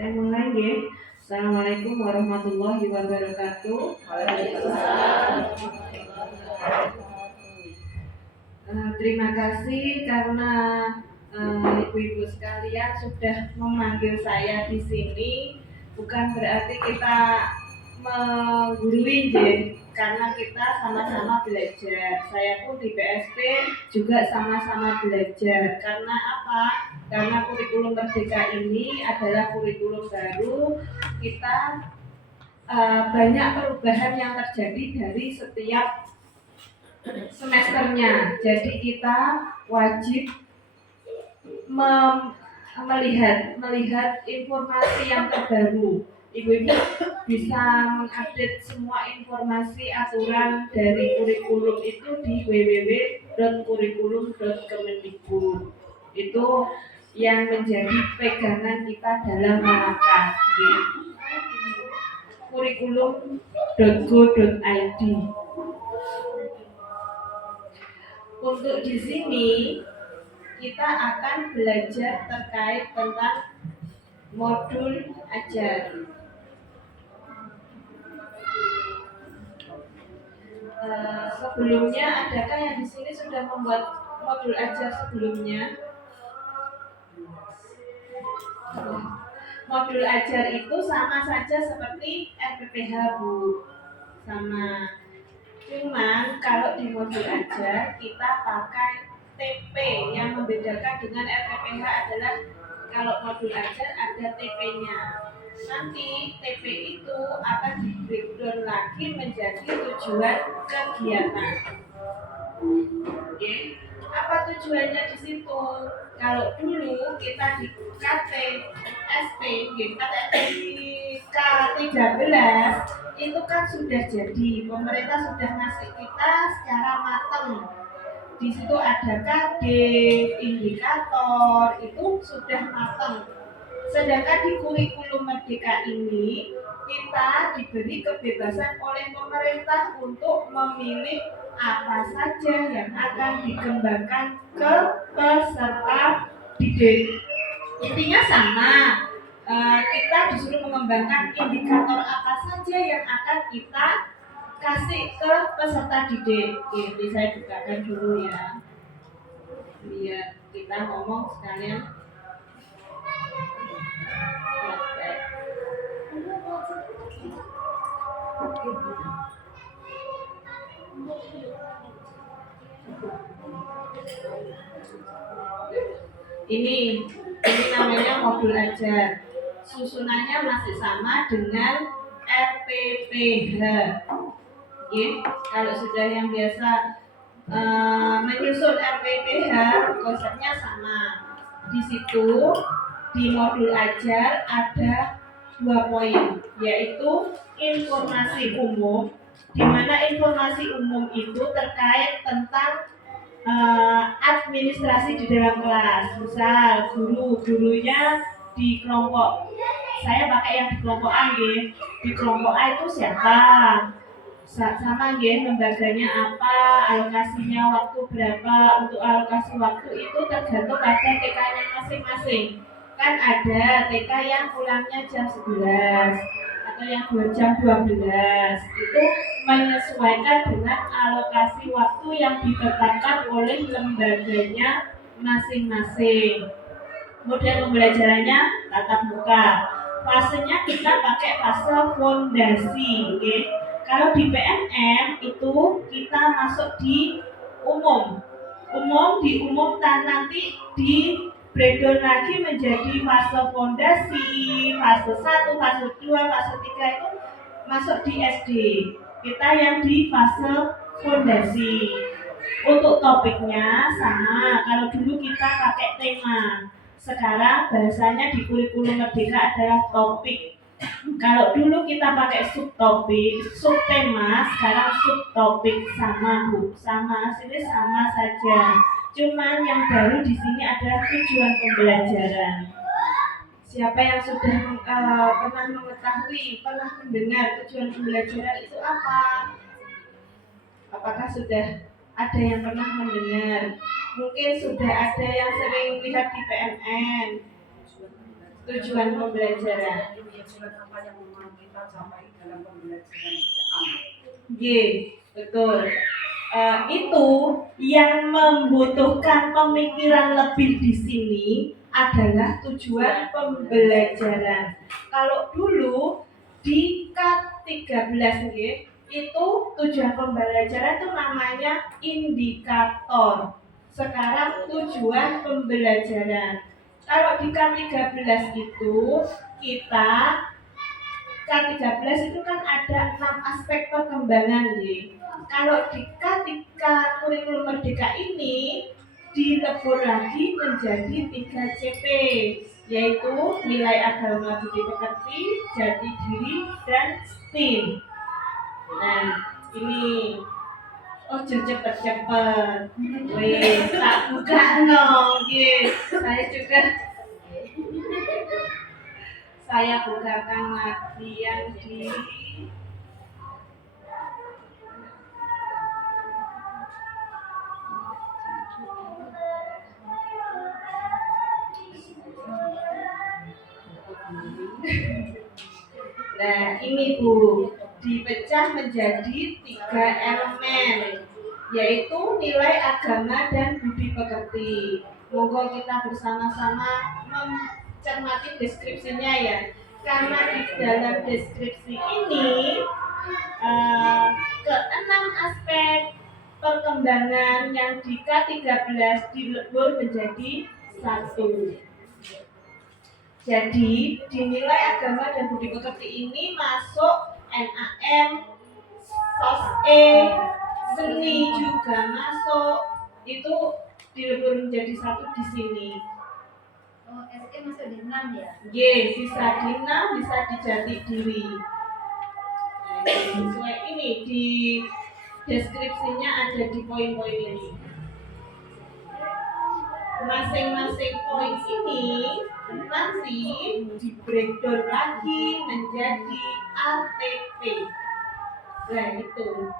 Saya mulai nggih. Assalamualaikum warahmatullahi wabarakatuh. Waalaikumsalam. Terima kasih karena ibu-ibu sekalian sudah memanggil saya di sini. Bukan berarti kita menggurui karena kita sama-sama belajar. Saya pun di PSP juga sama-sama belajar. Karena apa? Karena kurikulum Merdeka ini adalah kurikulum baru. Kita banyak perubahan yang terjadi dari setiap semesternya. Jadi kita wajib melihat informasi yang terbaru. Ibu-ibu bisa mengupdate semua informasi aturan dari kurikulum itu di www.kurikulum.kemendikbud. Itu yang menjadi pegangan kita dalam melangkah kurikulum.go.id. Untuk di sini kita akan belajar terkait tentang modul ajar. Sebelumnya, adakah yang di sini sudah membuat modul ajar sebelumnya? Modul ajar itu sama saja seperti RPPH, Bu. Sama. Cuman kalau di modul ajar kita pakai TP. Yang membedakan dengan RPPH adalah kalau modul ajar ada TP-nya. Nanti TP itu akan di-breakdown lagi menjadi tujuan kegiatan. Oke. Apa tujuannya di situ? Kalau dulu kita di KTSP, di K13 itu kan sudah jadi, pemerintah sudah ngasih kita secara matang. Di situ ada KD, indikator, itu sudah matang. Sedangkan di kurikulum Merdeka ini kita diberi kebebasan oleh pemerintah untuk memilih apa saja yang akan dikembangkan ke peserta didik. Intinya sama, kita disuruh mengembangkan indikator apa saja yang akan kita kasih ke peserta didik. Ini saya bukakan dulu ya, biar kita ngomong sekalian. Ini namanya modul ajar. Susunannya masih sama dengan RPPH. Oke, kalau sudah yang biasa menyusun RPPH, konsepnya sama. Di situ di modul ajar ada 2 poin, yaitu informasi umum, di mana informasi umum itu terkait tentang administrasi di dalam kelas. Misal gurunya di kelompok, saya pakai yang di kelompok A nggih. Di kelompok A itu siapa? Sama nggih, lembaganya apa, alokasinya waktu berapa. Untuk alokasi waktu itu tergantung pada TK-nya masing-masing. Kan ada TK yang pulangnya jam 11 atau yang jam 12. Itu menyesuaikan dengan alokasi waktu yang ditetapkan oleh lembaganya masing-masing. Model pembelajarannya tatap muka. Fasenya kita pakai fase fondasi, okay? Kalau di PNM itu kita masuk di umum diumumkan, nanti di breakdown lagi menjadi fase fondasi, fase 1, fase 2, fase 3 itu masuk di SD. Kita yang di fase fondasi. Untuk topiknya sama, kalau dulu kita pakai tema, sekarang bahasanya di kurikulum Merdeka adalah topik. Kalau dulu kita pakai subtopik, subtema, sekarang subtopik. Sama, Bu, sama, sini sama saja. Cuman yang baru di sini adalah tujuan pembelajaran. Siapa yang sudah pernah mengetahui, pernah mendengar tujuan pembelajaran itu apa? Apakah sudah ada yang pernah mendengar? Mungkin sudah ada yang sering lihat di PNN. tujuan pembelajaran. Tujuan apa yang mau kita capai dalam pembelajaran? Y, betul. Itu yang membutuhkan pemikiran lebih di sini adalah tujuan pembelajaran. Kalau dulu di K13 itu tujuan pembelajaran itu namanya indikator. Sekarang tujuan pembelajaran. Kalau di K13 itu kita K13 itu kan ada 6 aspek perkembangan nih. Kalau di K3 kurikulum merdeka ini dilebur lagi menjadi 3 CP, yaitu nilai agama budi pekerti, jati diri, dan STEAM. Nah, ini cepet-cepet. Wih, tak buka dong. Saya juga saya bukakan lagi yang di Nah, ini Bu, dipecah menjadi 3 elemen, yaitu nilai agama dan budi pekerti. Monggo kita bersama-sama mencermati deskripsinya ya. Karena di dalam deskripsi ini ke-6 aspek perkembangan yang di K13 dilebur menjadi 1. Jadi dinilai agama dan budi pekerti ini masuk NAM, SOS-E, seni juga masuk. Itu dilebur menjadi 1 di sini. Oh, SE masuk di 6 ya? Bisa di 6, bisa di jati diri. Sesuai ini di deskripsinya ada di poin-poin ini. Masing-masing poin ini nanti di breakdown lagi menjadi ATP. Nah itu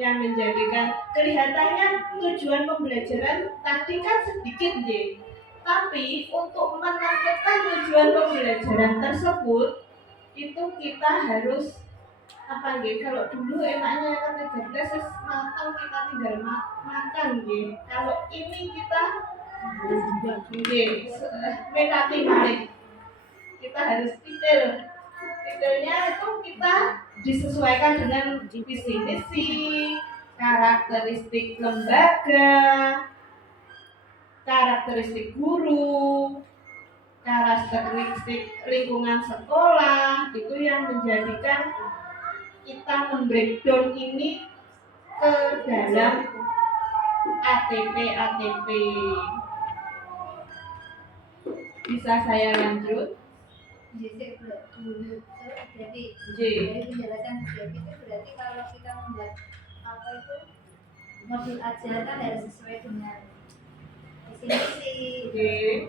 yang menjadikan kelihatannya tujuan pembelajaran tadi kan sedikit tapi untuk menentukan tujuan pembelajaran tersebut itu kita harus kalau dulu enaknya kan 13 matang kita tinggal makan kalau ini kita menati balik. Kita harus detailnya itu kita disesuaikan dengan visi misi, karakteristik lembaga, karakteristik guru, karakteristik lingkungan sekolah. Itu yang menjadikan kita membreakdown ini ke dalam ATP. Bisa saya lanjut? Jadi penjelasan itu berarti kalau kita membuat apa itu modul ajaran kan harus sesuai dengan visi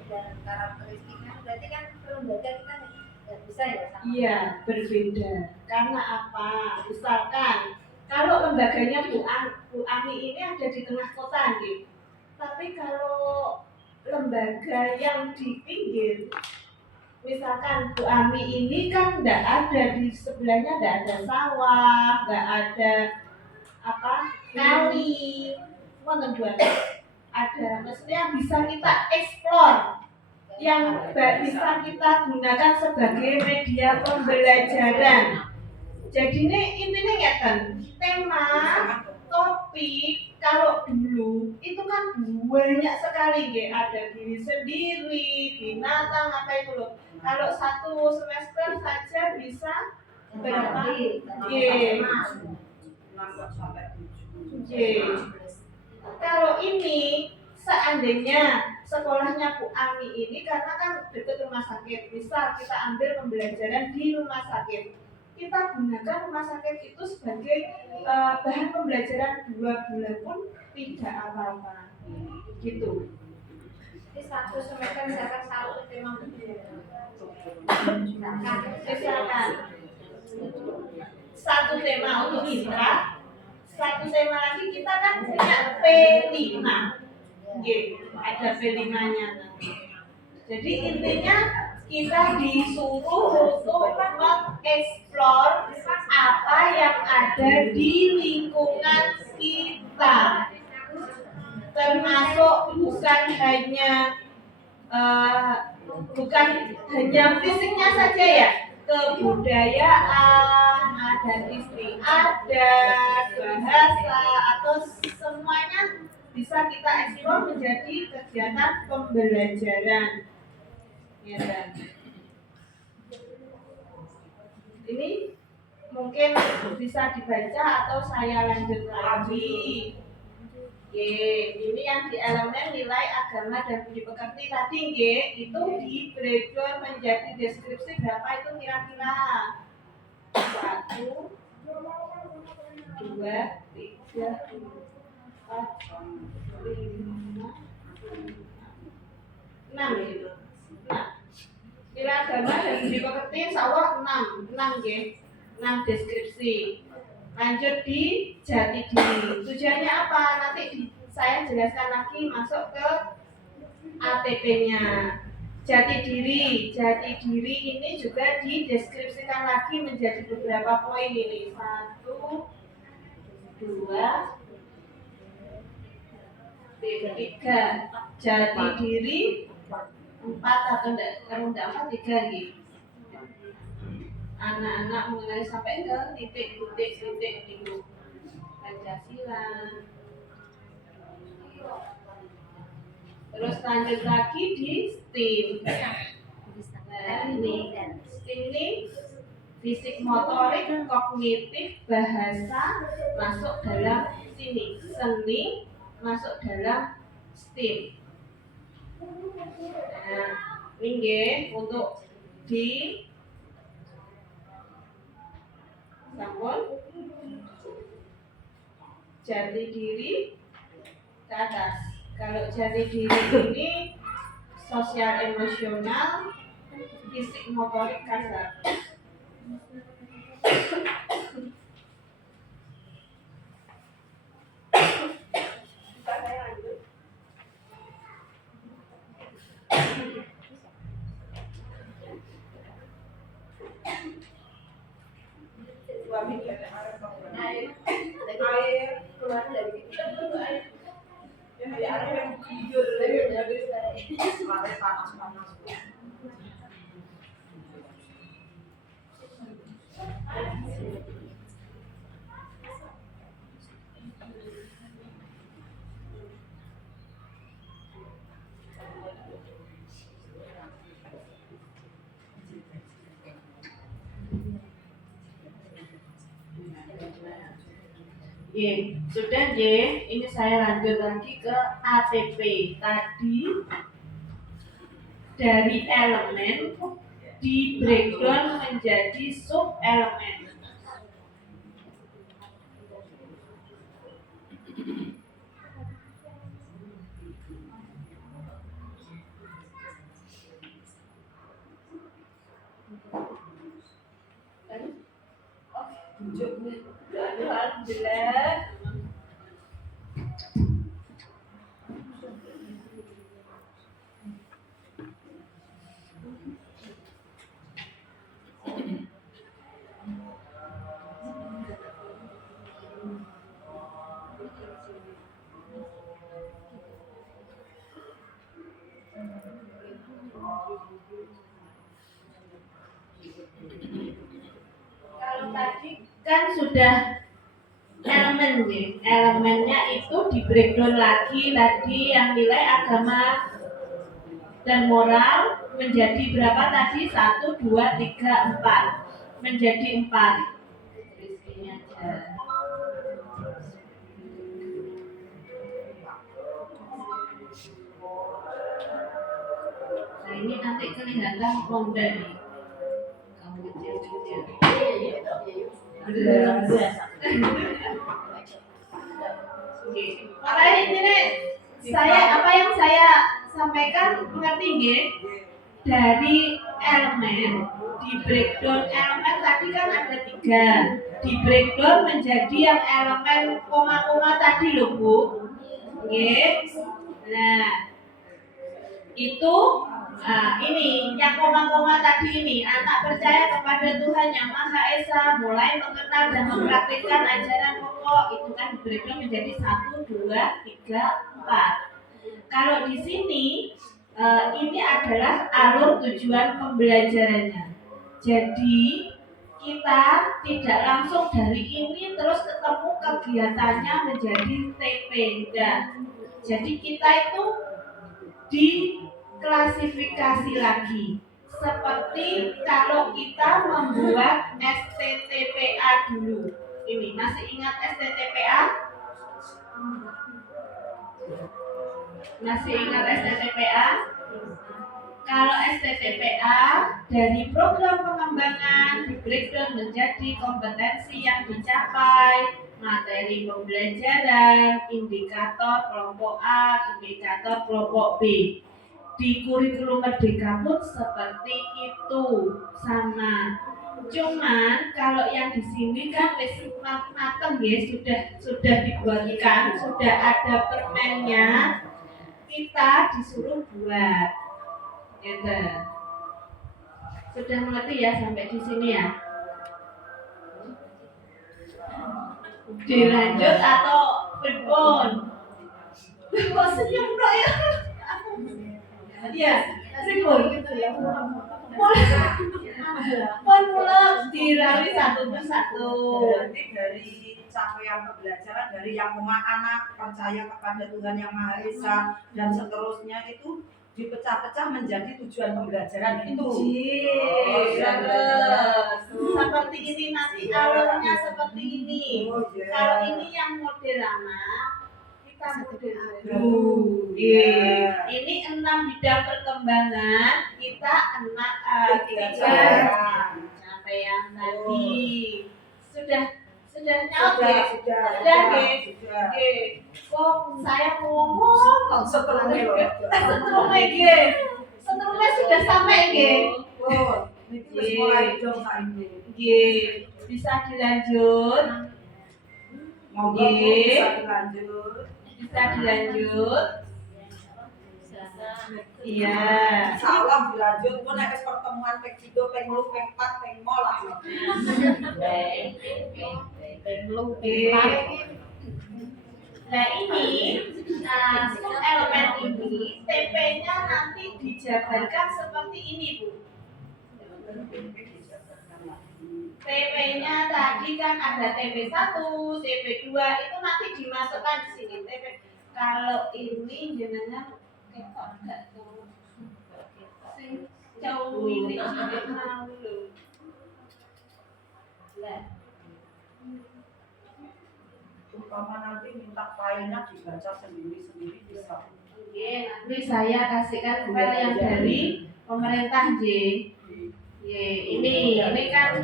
dan karakteristiknya. Berarti kan lembaga kita nggak bisa ya sama? Iya, berbeda. Karena apa? Misalkan kalau lembaganya Bu Ami ini ada di tengah kota tapi kalau lembaga yang di pinggir, misalkan Bu Ami ini kan nggak ada di sebelahnya, nggak ada sawah, nggak ada kali, ada, maksudnya bisa kita explore, yang bisa kita gunakan sebagai media pembelajaran. Jadi ini intinya kan tema topik kalau dulu itu kan banyak sekali ada diri sendiri, binatang apa itu loh. Kalau 1 semester saja bisa berapa? Kalau ini seandainya sekolahnya Bu Ami ini karena kan dekat rumah sakit, misal kita ambil pembelajaran di rumah sakit, kita gunakan rumah sakit itu sebagai bahan pembelajaran 2 bulan pun tidak apa-apa gitu. Jadi 1 semester misalkan 1 tema misalkan 1 tema untuk mitra, 1 tema lagi kita kan punya P5 ada P5 nya. Jadi intinya kita disuruh untuk mengeksplor apa yang ada di lingkungan kita, termasuk bukan hanya fisiknya saja ya, kebudayaan, adat istiadat, bahasa, atau semuanya bisa kita eksplor menjadi kegiatan pembelajaran. Ya, dan ini mungkin bisa dibaca atau saya lanjut lagi. Ini yang di elemen nilai agama dan budi pekerti tadi itu di breakdown menjadi deskripsi berapa itu kira-kira 1, 2, 3, 4, 5, 6 gitu. Nah, nilai agama dan budi pekerti insya Allah 6 deskripsi. Lanjut di jati diri. Tujuannya apa? Nanti saya jelaskan lagi masuk ke ATP-nya. Jati diri ini juga dideskripsikan lagi menjadi beberapa poin ini. 1, 2, 3. Jati diri 4 atau enggak 4, 3 gitu. Anak-anak mengenai sampai ke titik itu Pancasila. Terus lanjut lagi di STEAM. Nah, ini STEAM ini fisik, motorik, kognitif, bahasa masuk dalam sini, seni masuk dalam STEAM. Nah, ini untuk di sampun jati diri ke atas. Kalau jati diri ini sosial emosional, fisik motorik kasar. keluar dari panas. Sudah ini saya lanjut lagi ke ATP. Tadi dari elemen di breakdown menjadi sub elemen. Alhamdulillah. Kalau tadi kan sudah elemennya itu di breakdown lagi tadi yang nilai agama dan moral menjadi berapa tadi? 1, 2, 3, 4 menjadi 4. Nah ini nanti kelihatan ronda nih. Kamu kecil-kecil. Makanya ini apa yang saya sampaikan mengerti nggih? Dari elemen di breakdown elemen tadi kan ada 3. Di breakdown menjadi yang elemen koma-koma tadi loh Bu. Nggih. Nah, itu Ini yang koma-koma tadi ini, anak percaya kepada Tuhan Yang Maha Esa, mulai mengenal dan mempraktikkan ajaran pokok, itu kan diberikan menjadi 1, 2, 3, 4. Kalau di sini ini adalah alur tujuan pembelajarannya. Jadi kita tidak langsung dari ini terus ketemu kegiatannya menjadi TP. Dan jadi kita itu diklasifikasi lagi. Seperti kalau kita membuat STTPA dulu. Ini masih ingat STTPA? Masih ingat STTPA? Kalau STTPA dari program pengembangan di breakdown menjadi kompetensi yang dicapai, materi pembelajaran, indikator kelompok A, indikator kelompok B. Di kurikulum Merdeka pun seperti itu, sama. Cuman kalau yang di sini kan mateng ya, sudah dibuatkan, sudah ada permennya, kita disuruh buat. Gitu. Sudah mengerti ya sampai di sini ya? Dilanjut atau pripun? Kok senyum kok ya? Iya, pripun? Mulai dirali satu persatu. Berarti dari capaian pembelajaran dari yang anak percaya kepada Tuhan Yang Maha Esa dan seterusnya itu dipecah-pecah menjadi tujuan pembelajaran itu. Seperti ini nanti alurnya seperti ini. Kalau ini yang model lama, kita model baru. Ini 6 bidang perkembangan, kita 3 capaian tadi. Sudah nyampe. Sudah. Kok saya ngomong kok setelahnya sudah sampai nggih. Oh, niki wis mulai dong saiki. Nggih, bisa dilanjut. Monggo bisa dilanjut. Bisa dilanjut. Iya. Insyaallah dilanjut pun nek wis pertemuan ping 3, ping 3, ping 4, ping 5 lah. Nah ini sub elemen ini TP-nya nanti dijabarkan seperti ini Bu. TP-nya tadi kan ada TP1, TP2 itu nanti dimasukkan di sini. TP kalau ini jenengan ketok enggak tuh. Sing jauh ini tidak mau lho. Lah Umpama nanti minta filenya dibaca sendiri-sendiri bisa. Oke, nanti saya kasihkan file yang dari pemerintah J. Ini kan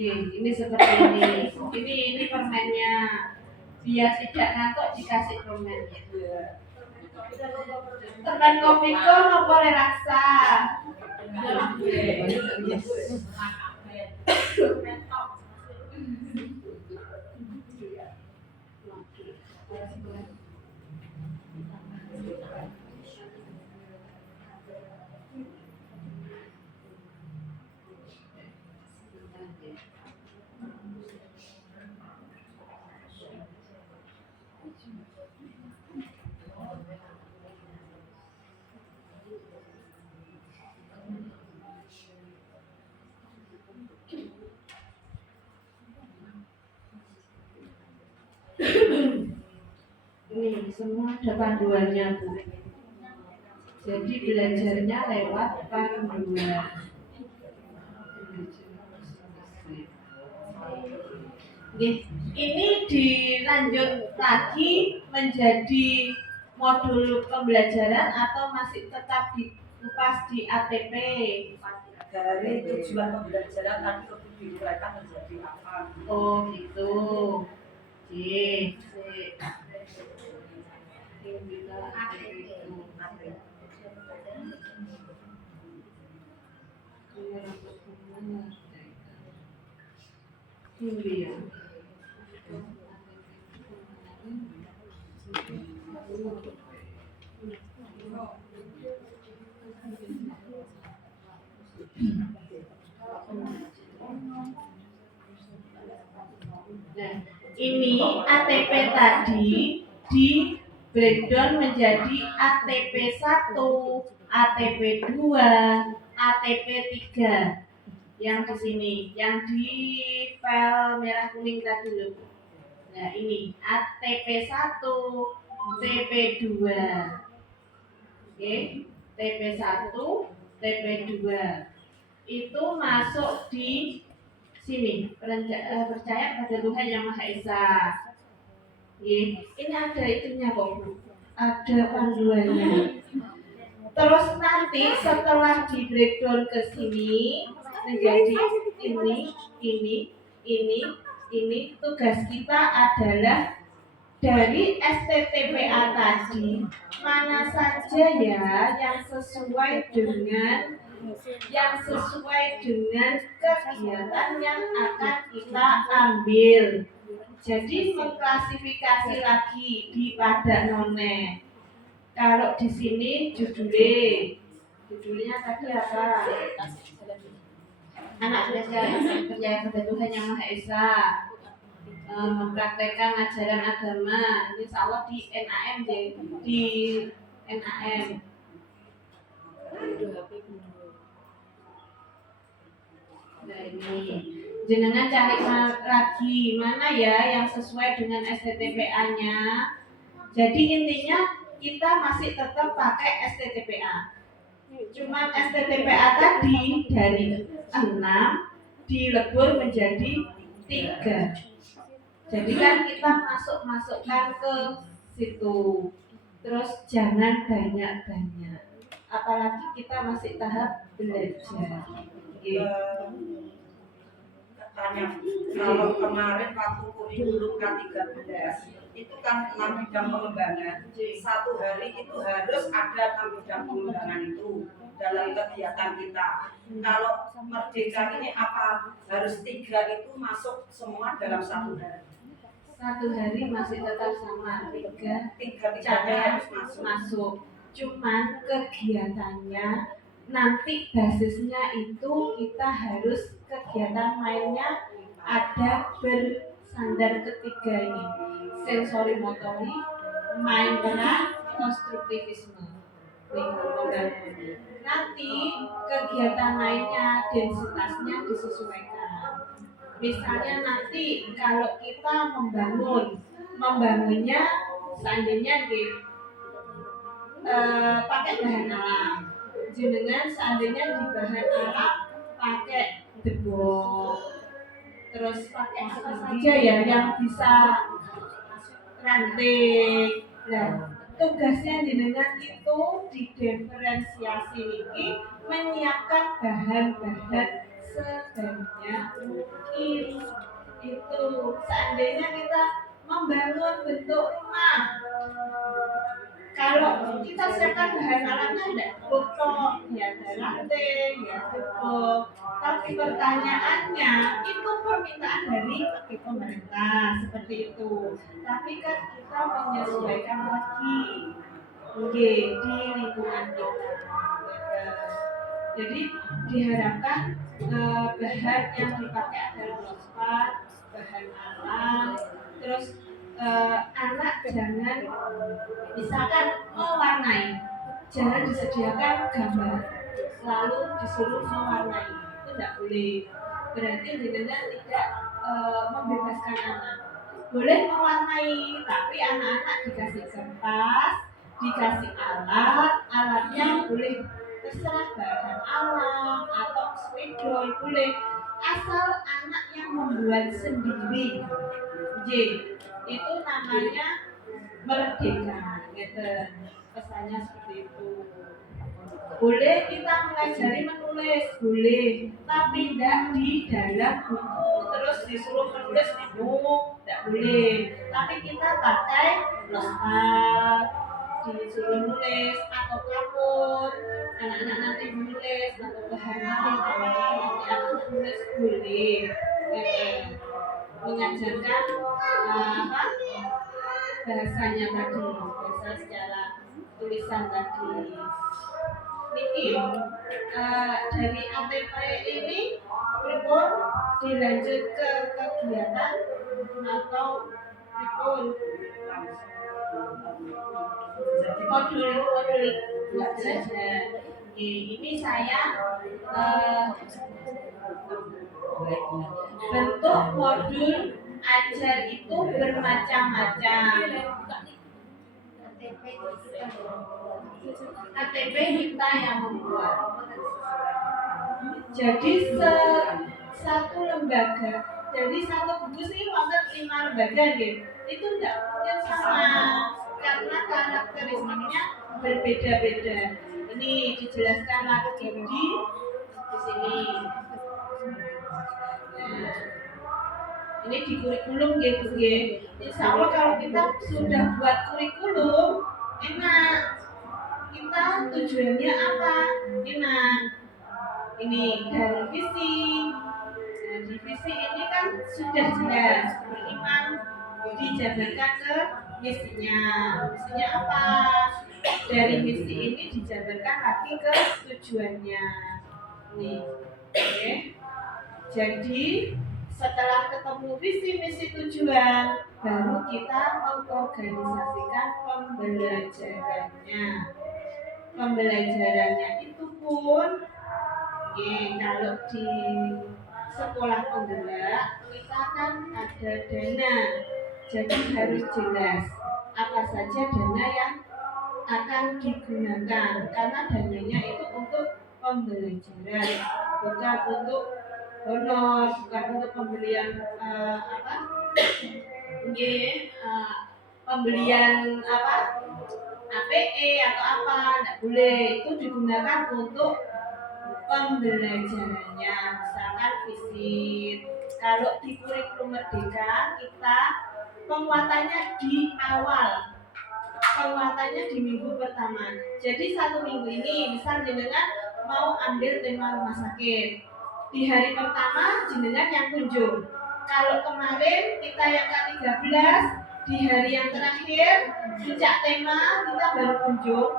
ini seperti ini. Ini permennya. Biar tidak ngantuk dikasih permennya. Teman komiko nopo relaksa. Ini semua ada panduannya Bu. Jadi belajarnya lewat panduan. Ini dilanjut lagi menjadi modul pembelajaran atau masih tetap dikupas di ATP? Dari tujuan pembelajaran tadi lebih diuraikan menjadi apa? Oh gitu. Oke. Iya. Nah, ini ATP tadi di breakdown menjadi ATP 1, ATP 2, ATP 3. Yang di sini, yang di file merah kuning tadi loh. Nah, ini ATP 1, TP 2. Oke, TP 1, TP 2. Itu masuk di sini, percaya pada Tuhan Yang Maha Esa. Ini ada itunya kok Bu, ada panduannya. Terus nanti setelah di breakdown ke sini menjadi ini tugas kita adalah dari STTPA tadi mana saja ya yang sesuai dengan kegiatan yang akan kita ambil. Jadi mengklasifikasi lagi di pada none. Kalau di sini judulnya tadi apa? Anak belajar percaya pada Tuhan Yang Maha Esa, mempraktekkan ajaran agama. Insya Allah di NAM di NAM. Nah ini jenengan cari lagi mana ya yang sesuai dengan STTPA-nya. Jadi intinya kita masih tetap pakai STTPA. Cuman STTPA tadi dari 6 dilebur menjadi 3. Jadi kan kita masukkan ke situ. Terus jangan banyak-banyak. Apalagi kita masih tahap belajar. Tanya, kalau kemarin waktu kurikulum K13 itu kan 6 bidang pengembangan. 1 hari itu harus ada 6 bidang pengembangan itu dalam kegiatan kita. Kalau merdeka ini apa harus 3 itu masuk semua dalam 1 hari? 1 hari masih tetap sama 3 capaian harus masuk. Cuman kegiatannya nanti basisnya itu kita harus kegiatan mainnya ada bersandar ketiga ini, sensori motori, main peran, konstruktivisme. Nanti kegiatan mainnya densitasnya disesuaikan. Misalnya nanti kalau kita membangunnya seandainya pakai bahan alam, jenengan seandainya di bahan alam pakai debok, terus pakai apa saja ya yang bisa ranting. Nah, tugasnya jenengan itu didiferensiasi ini menyiapkan bahan-bahan sebanyak mungkin. Itu seandainya kita membangun bentuk rumah, kalau kita siapkan bahan alamnya ada pokok, ya ada ranting, ya debok. Tapi pertanyaannya itu permintaan dari pemerintah seperti itu. Tapi kan kita menyesuaikan lagi di lingkungan kita. Jadi diharapkan bahan yang dipakai adalah fosfat, bahan alam, terus anak jangan misalkan mewarnai, jangan disediakan gambar lalu disuruh mewarnai, itu tidak boleh. Berarti jenengan tidak membebaskan anak. Boleh mewarnai, tapi anak-anak dikasih kertas, dikasih alatnya boleh terserah bahan alam atau spidol boleh, asal anak yang membuat sendiri. Itu namanya merdeka, gitu. Pesannya seperti itu. Boleh kita mengajari menulis, boleh, tapi tidak di dalam buku terus disuruh menulis di buku, tidak boleh. Tapi kita pakai notepad, disuruh nulis atau kapur, anak-anak nanti menulis atau bahan nanti aku tulis boleh. Mengajarkan bahasanya tadi, bahasa secara tulisan tadi. Niki dari ATP ini pripun dilanjut ke kegiatan atau pripun? Modul belajar. Ini saya bentuk modul ajar itu bermacam-macam. KTP kita yang membuat. Jadi satu lembaga, jadi satu buku sih wonten 5 lembaga gitu. Itu enggak mungkin sama karena karakteristiknya berbeda-beda. Ini dijelaskan lagi di sini. Nah, ini di kurikulum gitu ya. Insya Allah kalau kita sudah buat kurikulum enak. Kita tujuannya apa? Enak. Ini dari visi. Nah, di visi ini kan sudah jelas beriman dijabarkan ke misinya. Misinya apa? Dari misi ini dijabarkan lagi ke tujuannya. Nih, oke. Jadi setelah ketemu visi misi tujuan, baru kita mengorganisasikan pembelajarannya. Pembelajarannya itu pun, kalau di sekolah penggerak kita kan ada dana, jadi harus jelas apa saja dana yang akan digunakan, karena dananya itu untuk pembelajaran, bukan untuk honor, bukan untuk pembelian pembelian APE atau apa, tidak boleh. Itu digunakan untuk pembelajarannya, misalkan visit. Kalau di kurikulum Merdeka kita penguatannya di awal, penguatannya di minggu pertama. Jadi 1 minggu ini misal jenengan mau ambil tema rumah sakit, di hari pertama jenengan yang kunjung. Kalau kemarin kita yang ke-13, di hari yang terakhir puncak tema kita baru kunjung.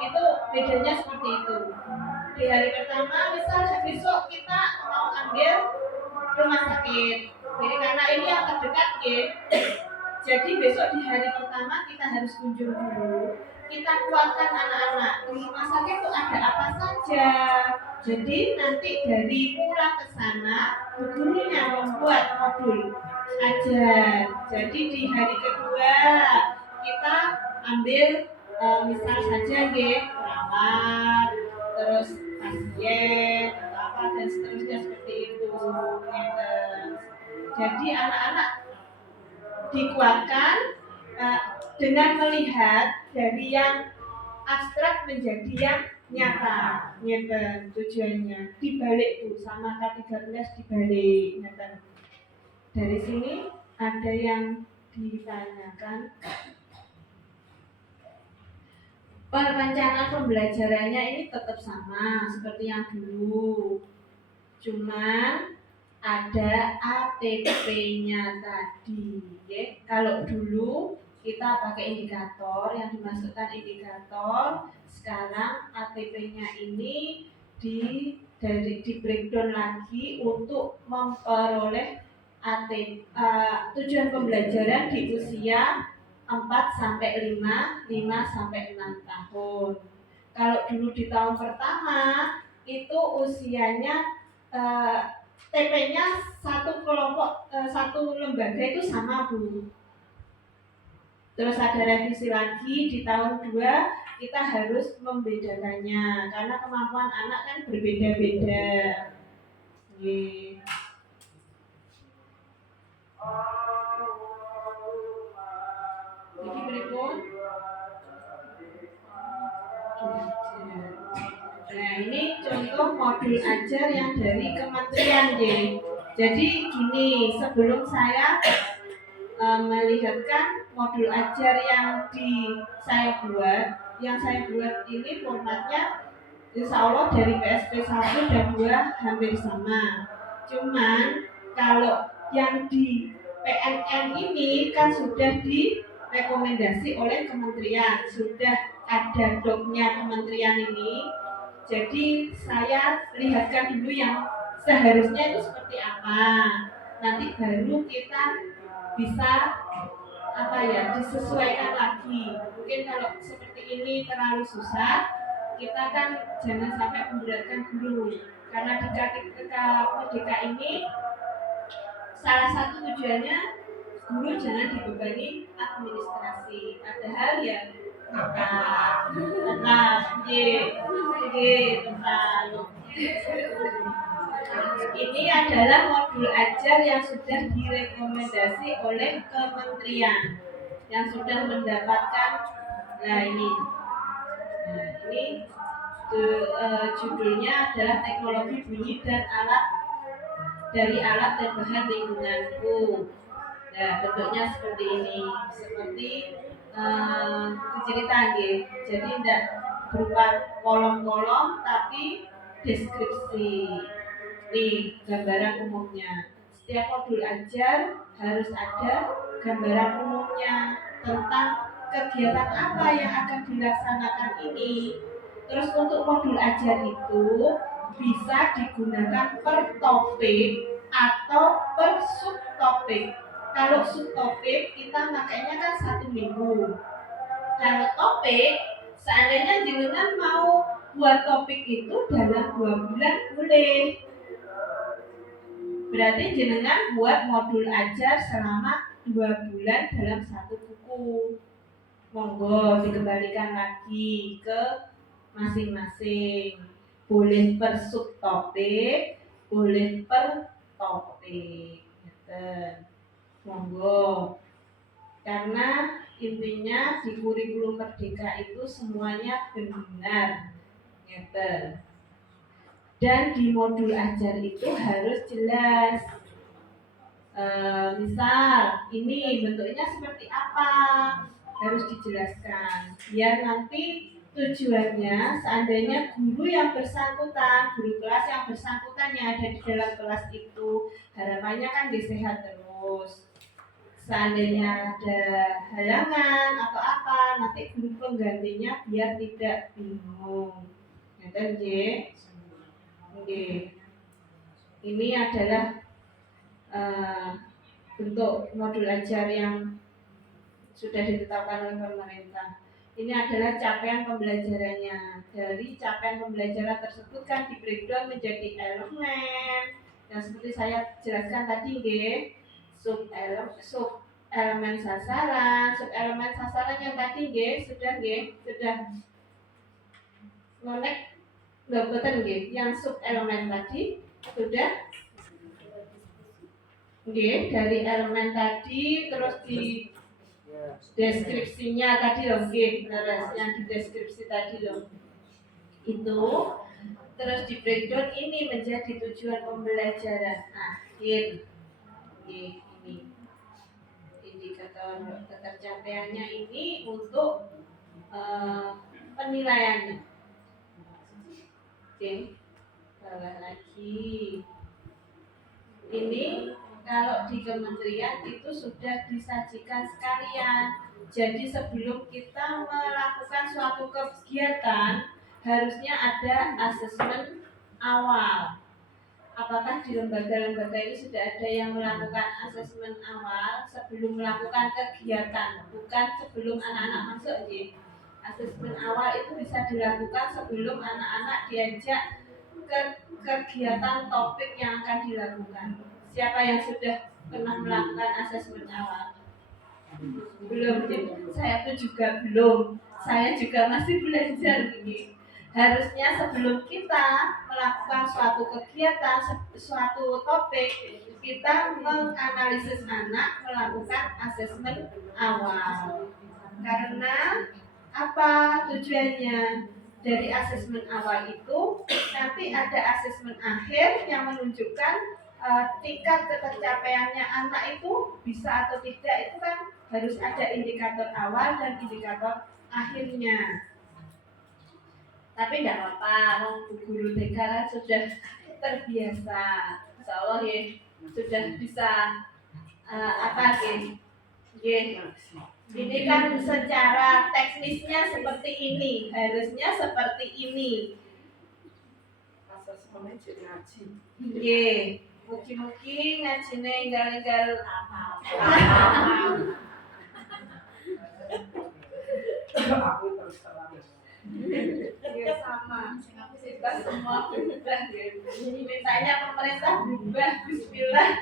Itu bedanya seperti itu. Di hari pertama misal besok kita mau ambil rumah sakit, jadi karena ini yang terdekat ya, jadi besok di hari pertama kita harus kunjung dulu. Kita kuatkan anak-anak di rumah sakit itu ada apa saja. Jadi nanti dari pulang ke sana gurunya membuat modul ajar. Jadi di hari kedua kita ambil misal saja perawat, terus pasien atau apa dan seterusnya seperti itu. Jadi anak-anak dikuatkan dengan melihat dari yang abstrak menjadi yang nyata, nyata tujuannya dibalik tuh sama K13 dibalik nyata. Dari sini ada yang ditanyakan. Perencanaan pembelajarannya ini tetap sama seperti yang dulu, cuman ada ATP-nya tadi. Ya. Kalau dulu kita pakai indikator, yang dimasukkan indikator, sekarang ATP-nya ini di breakdown lagi untuk memperoleh tujuan pembelajaran di usia 4 sampai 5, 5 sampai 6 tahun. Kalau dulu di tahun pertama itu usianya TP-nya satu kelompok, satu lembaga itu sama Bu. Terus ada revisi lagi di tahun 2 kita harus membedakannya karena kemampuan anak kan berbeda-beda. Jadi berikut. Nah ini contoh modul ajar yang dari kementerian Jadi gini, sebelum saya melihatkan modul ajar yang saya buat ini formatnya insya Allah dari PSP 1 dan 2 hampir sama. Cuman kalau yang di PNN ini kan sudah di rekomendasi oleh kementerian. Sudah ada doknya kementerian ini. Jadi saya lihatkan dulu yang seharusnya itu seperti apa. Nanti baru kita bisa disesuaikan lagi. Mungkin kalau seperti ini terlalu susah, kita kan jangan sampai memberatkan guru. Karena di KPK ini salah satu tujuannya guru jangan dibebani administrasi. Padahal ya tetap ini adalah modul ajar yang sudah direkomendasi oleh kementerian, yang sudah mendapatkan. Nah ini judulnya adalah teknologi bunyi dan alat dan bahan lingkunganku. Nah bentuknya seperti ini, seperti cerita nggih. Jadi tidak berupa kolom-kolom tapi deskripsi. Nih gambaran umumnya. Setiap modul ajar harus ada gambaran umumnya tentang kegiatan apa yang akan dilaksanakan ini. Terus untuk modul ajar itu bisa digunakan per topik atau per subtopik. Kalau subtopik kita makainya kan 1 minggu. Kalau topik, seandainya jenengan mau buat topik itu dalam 2 bulan boleh. Berarti jenengan buat modul ajar selama 2 bulan dalam 1 buku. Monggo dikembalikan lagi ke masing-masing. Boleh per subtopik, boleh per topik. Monggo. Karena intinya di kurikulum Merdeka itu semuanya benar. Dan di modul ajar itu harus jelas. Misal ini bentuknya seperti apa, harus dijelaskan. Biar nanti tujuannya seandainya guru yang bersangkutan, guru kelas yang bersangkutan yang ada di dalam kelas itu harapannya kan dia sehat terus. Seandainya ada halangan atau apa, nanti guru penggantinya biar tidak bingung. Oke. Ini adalah bentuk modul ajar yang sudah ditetapkan oleh pemerintah. Ini adalah capaian pembelajarannya. Dari capaian pembelajaran tersebut kan di breakdown menjadi elemen. Yang seperti saya jelaskan tadi, sub elemen sasaran, sub elemen sasaran yang tadi sudah ngonek betul yang sub elemen tadi sudah dari elemen tadi terus di deskripsinya tadi loh yang di deskripsi tadi loh itu terus di breakdown ini menjadi tujuan pembelajaran akhir ini indikator ketercapaiannya ini untuk penilaiannya. Bawah lagi ini kalau di kementerian itu sudah disajikan sekalian. Jadi sebelum kita melakukan suatu kegiatan harusnya ada asesmen awal. Apakah di lembaga-lembaga ini sudah ada yang melakukan asesmen awal sebelum melakukan kegiatan, bukan sebelum anak-anak masuk Asesmen awal itu bisa dilakukan sebelum anak-anak diajak ke kegiatan topik yang akan dilakukan. Siapa yang sudah pernah melakukan asesmen awal? Belum, saya tuh juga belum. Saya juga masih belajar ini. Harusnya sebelum kita melakukan suatu kegiatan, suatu topik, kita menganalisis anak melakukan asesmen awal. Karena apa tujuannya? Dari asesmen awal itu nanti ada asesmen akhir yang menunjukkan tingkat ketercapaiannya anak itu bisa atau tidak. Itu kan harus ada indikator awal dan indikator akhirnya. Tapi tidak apa-apa, guru TK kan sudah terbiasa, insya Allah sudah bisa Ini kan secara teknisnya seperti ini, harusnya seperti ini. Asesmennya jadi ngaji. Nggih, mugi-mugi ngajine enggal-enggal Aku terus terang. ya sama. Kita semua berubah ya. Mintanya pemerintah berubah, bismillah.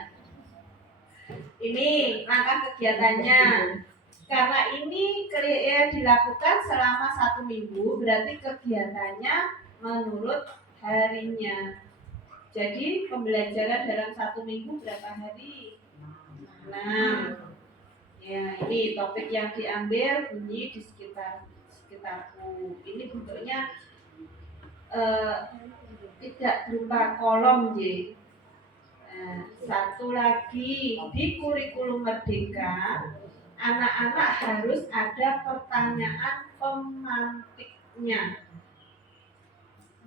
Ini langkah kegiatannya. Karena ini dilakukan selama 1 minggu, berarti kegiatannya menurut harinya. Jadi pembelajaran dalam 1 minggu berapa hari? 6. Ya, ini topik yang diambil bunyi di sekitarku. Ini bentuknya tidak berupa kolom J. Satu lagi di kurikulum Merdeka, anak-anak harus ada pertanyaan pemantiknya.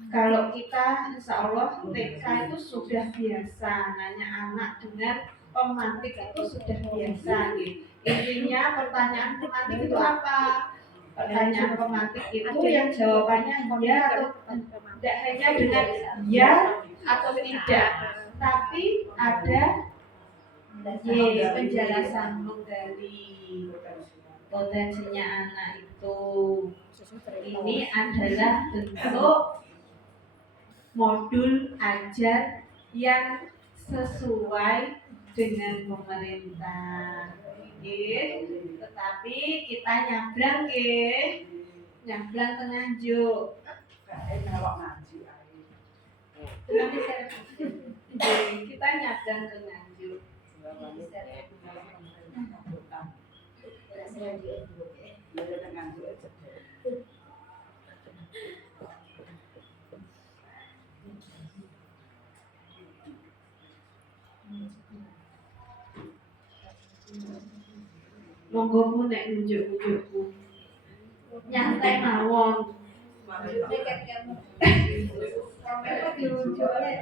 Kalau kita insya Allah TK itu sudah biasa nanya anak dengan pemantik itu sudah biasa gitu. Intinya pertanyaan pemantik itu apa? Pertanyaan pemantik itu yang jawabannya ya atau tidak, hanya dengan ya atau tidak, tapi ada penjelasan menggali potensinya anak itu. Ini adalah bentuk modul ajar yang sesuai dengan pemerintah. Tetapi kita nyabrang nyabrang ke Nganjuk. Melok ngaji. Kita nyabrang ke Nganjuk. Monggo ku nek nunjuk-nunjukku. Nyantai mawon. Dekat kamu. Kamera diunjuk oleh.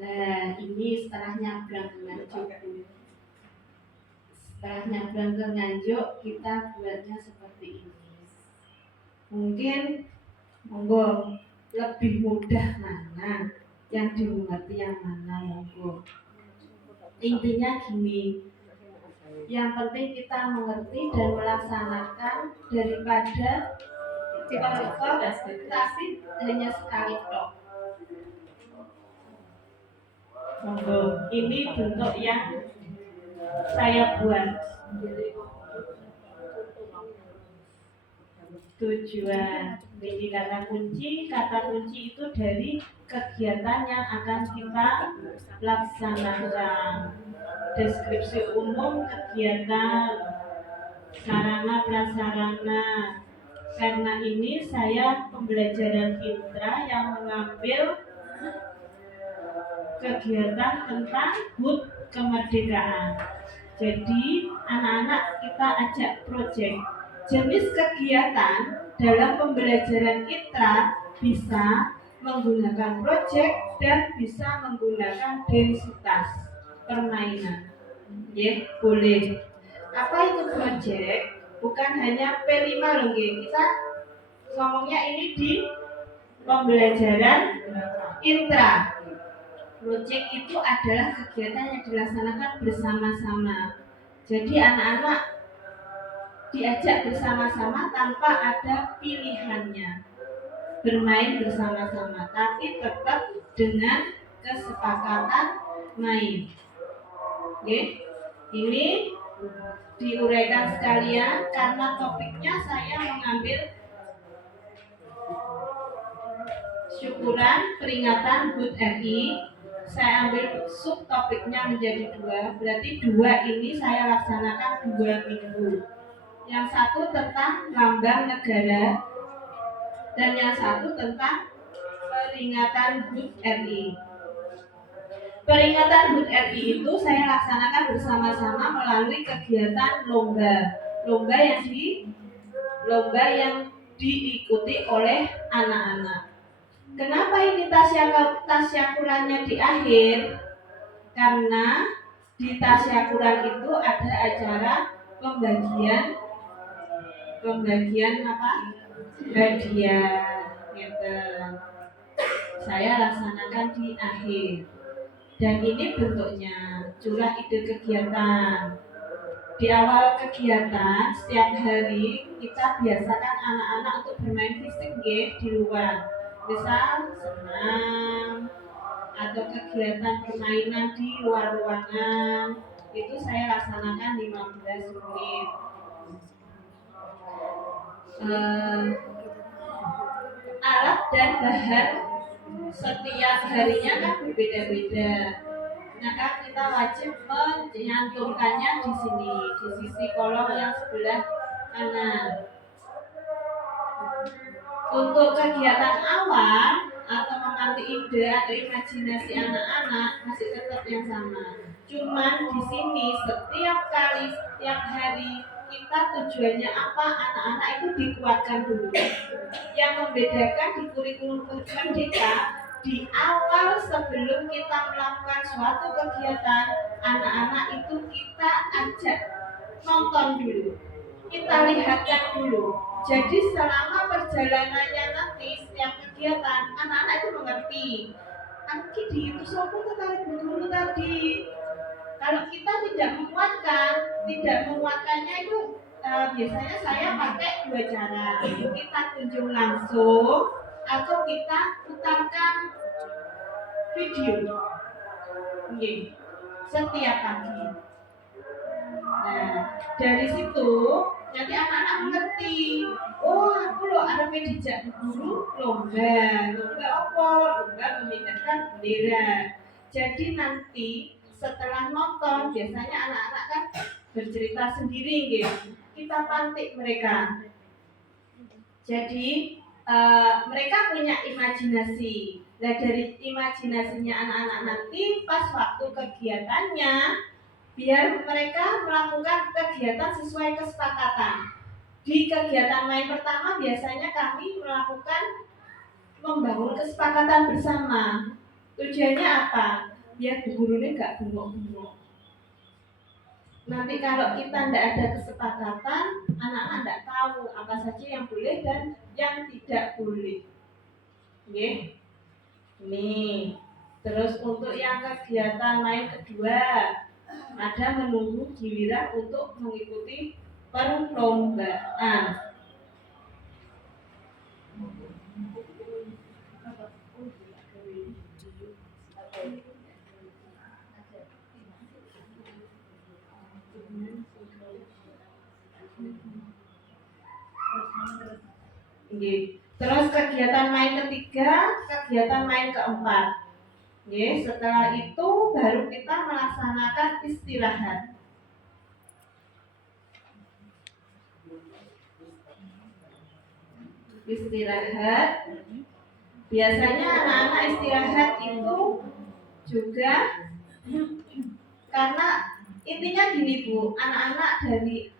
Nah, ini setelah nyabrang ke Nganjuk. Setelah nyabrang ke Nganjuk, kita buatnya seperti ini. Mungkin monggo lebih mudah mana, yang dimengerti yang mana, monggo. Intinya gini, yang penting kita mengerti dan melaksanakan daripada dikonsol tapi hanya sekali tok. Monggo, ini bentuk yang saya buat. Tujuan ini kata kunci itu dari kegiatan yang akan kita laksanakan. Deskripsi umum kegiatan, sarana prasarana. Karena ini saya pembelajaran intra yang mengambil kegiatan tentang HUT kemerdekaan. Jadi anak-anak kita ajak proyek. Jenis kegiatan dalam pembelajaran intra bisa menggunakan proyek dan bisa menggunakan densitas permainan. Ya, boleh. Apa itu proyek? Bukan hanya P5 loh, kita ngomongnya ini di pembelajaran intra. Proyek itu adalah kegiatan yang dilaksanakan bersama-sama. Jadi anak-anak diajak bersama-sama tanpa ada pilihannya. Bermain bersama-sama, tapi tetap dengan kesepakatan main. Oke, ini diuraikan sekalian karena topiknya saya mengambil syukuran peringatan HUT RI. Saya ambil subtopiknya menjadi 2, berarti 2 ini saya laksanakan 2 minggu. Yang satu tentang lambang negara dan yang satu tentang peringatan HUT RI. Peringatan HUT RI itu saya laksanakan bersama-sama melalui kegiatan lomba. lomba yang diikuti oleh anak-anak. Kenapa ini tasyakurannya di akhir? Karena di tasyakuran itu ada acara pembagian apa? Hadiah gitu. Saya laksanakan di akhir. Dan ini bentuknya curah ide kegiatan. Di awal kegiatan setiap hari kita biasakan anak-anak untuk bermain fisik di luar. Misal senam atau kegiatan permainan di luar ruangan. Itu saya laksanakan 15 menit. Alat dan bahan setiap harinya kan berbeda-beda. Maka kita wajib menyantumkannya di sini, di sisi kolom yang sebelah kanan. Untuk kegiatan awal atau memantik ide atau imajinasi anak-anak masih tetap yang sama. Cuman di sini setiap hari kita tujuannya apa, anak-anak itu dikuatkan dulu. Yang membedakan di kurikulum merdeka, di awal sebelum kita melakukan suatu kegiatan, anak-anak itu kita ajak nonton dulu, kita lihatkan dulu. Jadi selama perjalanannya nanti setiap kegiatan, anak-anak itu mengerti. Anki di itu sopo terkait guru tadi. Kalau kita tidak menguatkannya itu biasanya saya pakai 2 cara. Kita kunjung langsung atau kita putarkan video. Setiap pagi. Nah, dari situ nanti anak-anak mengerti. Oh, aku loh ada dijak guru lomba apa? Lomba memindahkan bendera. Jadi nanti setelah nonton biasanya anak-anak kan bercerita sendiri gitu. Kita pantik mereka. Jadi mereka punya imajinasi. Nah, dari imajinasinya anak-anak nanti pas waktu kegiatannya, biar mereka melakukan kegiatan sesuai kesepakatan. Di kegiatan main pertama biasanya kami melakukan membangun kesepakatan bersama. Tujuannya apa? Biar gurunya gak bengok-bengok. Nanti kalau kita tidak ada kesepakatan, anak-anak tidak tahu apa saja yang boleh dan yang tidak boleh. Nih. Terus untuk yang kegiatan main kedua, ada menunggu giliran untuk mengikuti perlombaan. Terus kegiatan main ketiga, kegiatan main keempat. Setelah itu baru kita melaksanakan istirahat. Biasanya anak-anak istirahat itu juga karena intinya gini Bu, anak-anak dari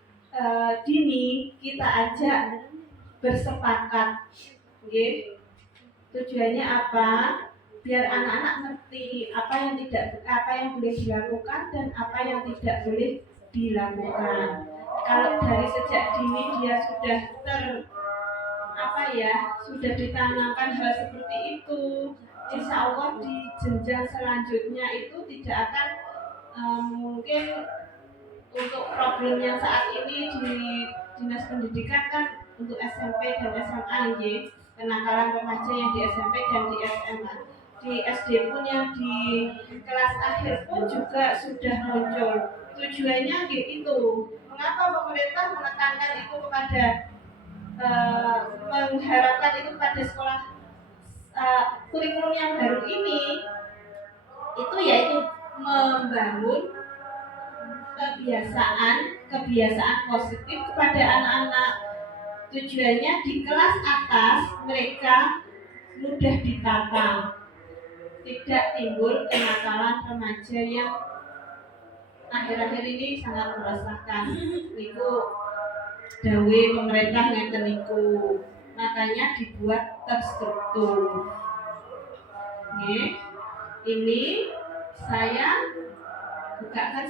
dini kita ajak bersepakat. Tujuannya apa? Biar anak-anak ngerti apa yang boleh dilakukan dan apa yang tidak boleh dilakukan. Kalau dari sejak dini dia sudah sudah ditanamkan hal seperti itu, insya Allah di jenjang selanjutnya itu tidak akan mungkin untuk problem yang saat ini di dinas pendidikan kan untuk SMP dan SMA kenakalan remaja yang di SMP dan di SMA, di SD pun yang di kelas akhir pun juga sudah muncul. Tujuannya itu, mengapa pemerintah menekankan itu kepada mengharapkan itu pada sekolah kurikulum yang baru ini, itu yaitu membangun kebiasaan positif kepada anak-anak. Tujuannya di kelas atas mereka mudah ditata, tidak timbul kenakalan remaja yang akhir-akhir ini sangat meresahkan. Itu dawe pemerintah ngeten niku. Makanya dibuat terstruktur. Nggih. Ini saya bukakan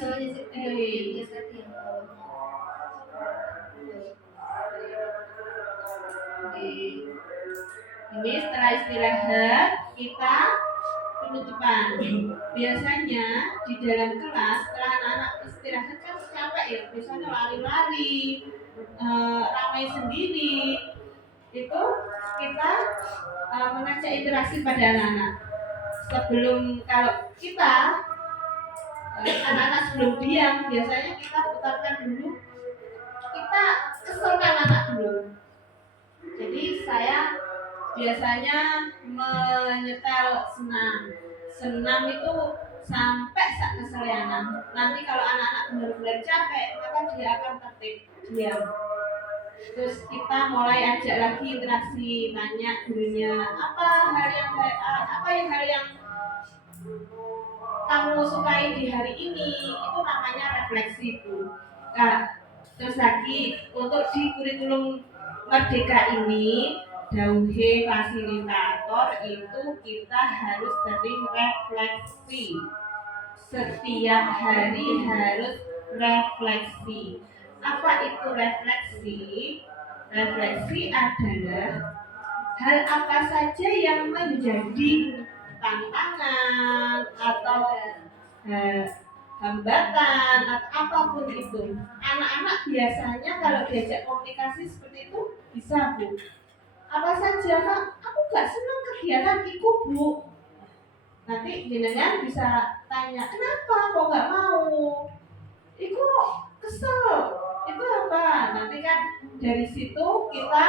Ini setelah istirahat kita penutupan. Biasanya di dalam kelas setelah anak-anak istirahat kan capek ya, biasanya lari-lari, ramai sendiri. Itu kita mengajak interaksi pada anak-anak. Sebelum kalau kita anak-anak sebelum diam, biasanya kita putarkan dulu, kita keselkan anak dulu. Jadi saya biasanya menyetel senam itu sampai sak keselianan. Nanti kalau anak-anak benar-benar capek, maka dia akan tertib diam. Terus kita mulai ajak lagi interaksi, tanya gurunya apa hal yang kamu sukai di hari ini, itu namanya refleksi Bu. Nah, terus lagi untuk di kurikulum Merdeka ini dauhe fasilitator itu kita harus sering refleksi. Setiap hari harus refleksi. Apa itu refleksi? Refleksi adalah hal apa saja yang menjadi tantangan atau hambatan atau apapun itu. Anak-anak biasanya kalau diajak komunikasi seperti itu bisa Bu. Apa saja Kak? Aku gak senang kegiatan itu Bu. Nanti jenengan bisa tanya, kenapa kok gak mau? Iku kesel. Itu apa? Nanti kan dari situ kita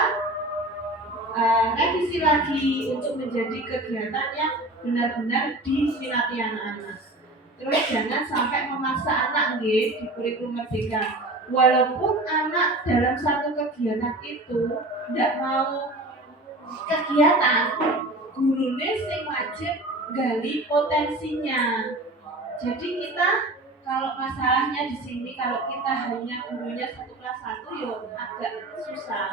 revisi lagi untuk menjadi kegiatan yang benar-benar diminati anak-anak. Terus jangan sampai memaksa anak nggih di kurikulum Merdeka. Walaupun anak dalam satu kegiatan itu tidak mau kegiatan, gurunya sing wajib gali potensinya. Jadi kita kalau masalahnya di sini kalau kita hanya gurunya satu kelas 1 ya agak susah.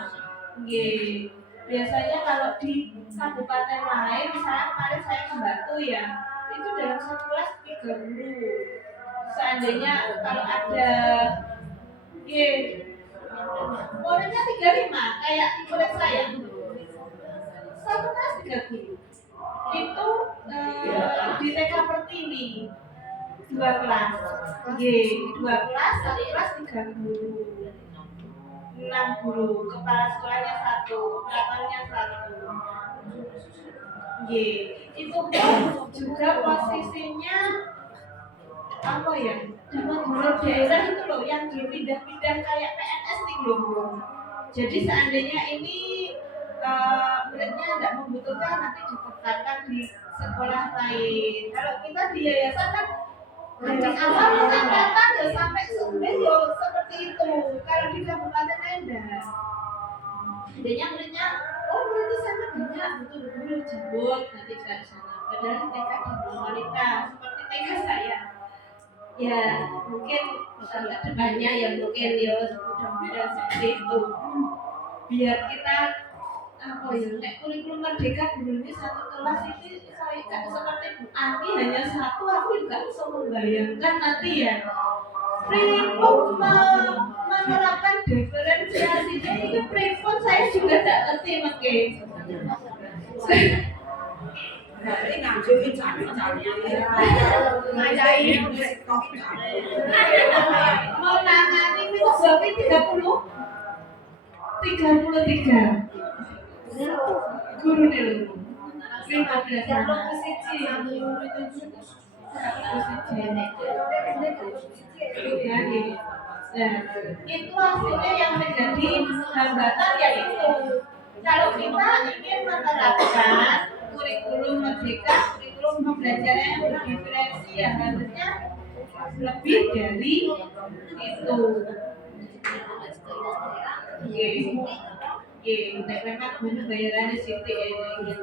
Nggih. Biasanya kalau di kabupaten lain, misalnya kemarin saya ke Batu ya, itu dalam satu kelas 3 guru. Seandainya kalau ada muridnya 35 kayak di murid saya, satu kelas 3 guru. Itu di TK Pertiwi 2 kelas, 2 kelas, 1 kelas 3 guru. 6 guru, kepala sekolahnya 1, operatornya 1. Itu juga posisinya apa ya? Dapat guru daerah itu loh yang pindah-pindah kayak PNS nih loh. Jadi seandainya ini muridnya tidak membutuhkan, nanti ditetapkan di sekolah lain. Kalau kita di yayasan kan dari awal angkatan ya sampai sumber ya seperti itu. Kalau di kabupaten enggak. Seandainya muridnya, berarti sana banyak butuh guru jemput nanti ke sana. Padahal TK di wanita seperti TK saya. Ya mungkin kedepannya ya mungkin ya mudah-mudahan seperti itu. Biar kita kurikulum Merdeka gurunya satu kelas ini saya seperti Bu Ani hanya 1, aku juga bisa membayangkan nanti ya pripun menerapkan diferensiasinya itu pripun saya juga tidak ngerti mungkin. Berarti ngajuin cari-cari menangani filosofi 33 guru nih loh 15 anak itu hasilnya yang menjadi hambatan yaitu kalau kita ingin menerapkan kurikulum Merdeka, kurikulum pembelajaran yang berdiferensi ya harusnya lebih dari itu. Memang guru bayarannya Siti ini.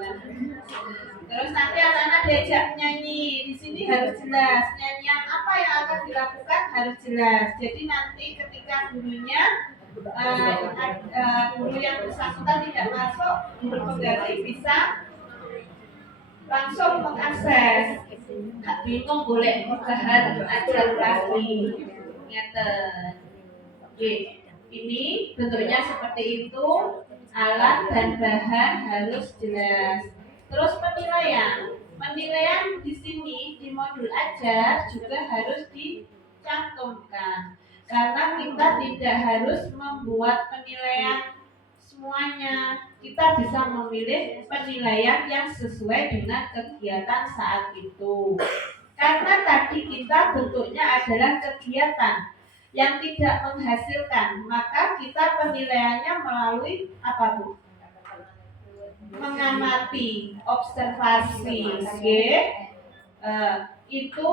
Terus nanti anak-anak diajak nyanyi, di sini harus jelas nyanyian apa yang akan dilakukan harus jelas. Jadi nanti ketika gurunya guru yang bersangkutan tidak masuk, guru pengganti bisa langsung mengakses. Gak bingung boleh bahan ajar lagi. Ngeten. Oke, ini bentuknya seperti itu. Alat dan bahan harus jelas. Terus penilaian. Penilaian di sini di modul ajar juga harus dicantumkan. Karena kita tidak harus membuat penilaian semuanya. Kita bisa memilih penilaian yang sesuai dengan kegiatan saat itu. Karena tadi kita bentuknya adalah kegiatan yang tidak menghasilkan, maka kita penilaiannya melalui apa, Bu? Mengamati, observasi. Itu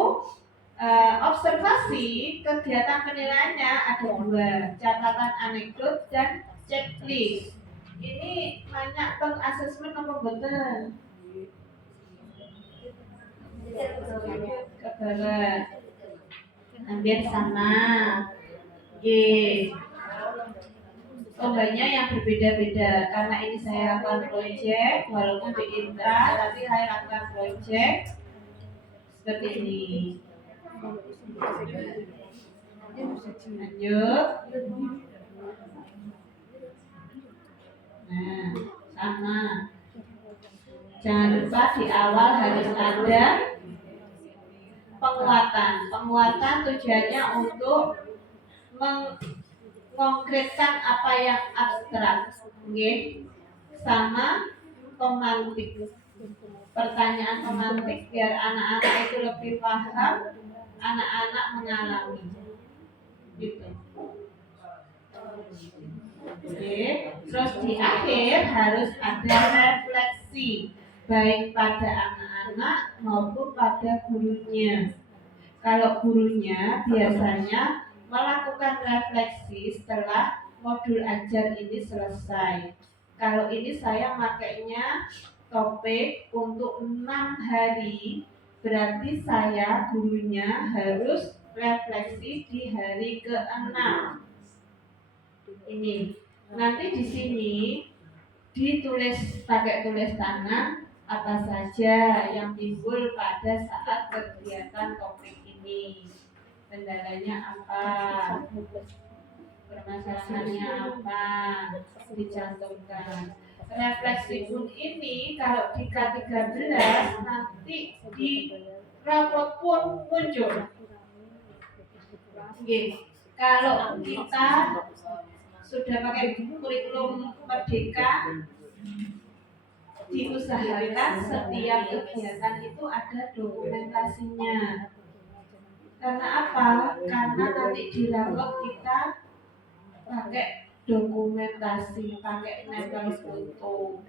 observasi kegiatan penilaiannya ada 2, catatan anekdot dan checklist. Ini banyak tentang asesmen nomor betul. Ke bawah. Hampir sama. Soalnya yang berbeda-beda karena ini saya lakukan project walaupun di intra tapi saya lakukan project seperti ini. Lanjut. Nah, sama. Jangan lupa di awal harus ada penguatan. Penguatan tujuannya untuk mengkonkretkan apa yang abstrak, sama pemantik. Pertanyaan pemantik biar anak-anak itu lebih paham, anak-anak mengalami. Gitu. Terus di akhir harus ada refleksi baik pada anak-anak maupun pada gurunya. Kalau gurunya biasanya melakukan refleksi setelah modul ajar ini selesai. Kalau ini saya makainya topik untuk 6 hari, berarti saya gurunya harus refleksi di hari ke-6. Ini nanti di sini ditulis pakai tulis tangan apa saja yang timbul pada saat kegiatan topik ini. Kendalanya apa? Permasalahannya apa? Dicantumkan. Refleksi pun ini kalau di K13 nanti di rapot pun muncul. Kalau kita sudah pakai kurikulum Merdeka, diusahakan setiap kegiatan itu ada dokumentasinya. Karena apa? Karena nanti di rapot kita pakai dokumentasi, pakai nempel foto.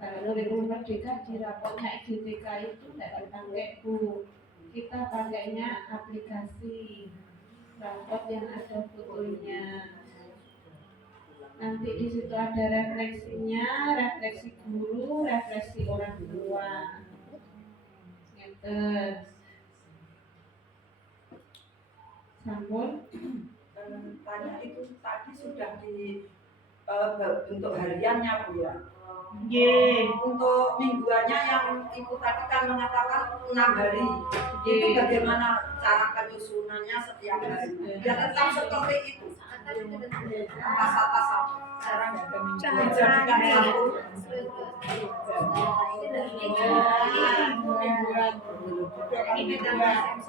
Kalau kurikulum Merdeka di rapotnya IDTK itu tidak dipakai, Bu. Kita pakainya aplikasi rapot yang ada fotonya. Nanti di situ ada refleksinya, refleksi guru, refleksi orang tua. Gitu. Sampun. Tanya itu tadi sudah di bentuk hariannya, Bu ya. Untuk mingguannya yang Ibu tadi kan mengatakan 6 hari. Itu bagaimana cara penyusunannya setiap hari? Ya tetap seperti itu. Tas-tas cara nggak ada mingguan. Jadikan satu.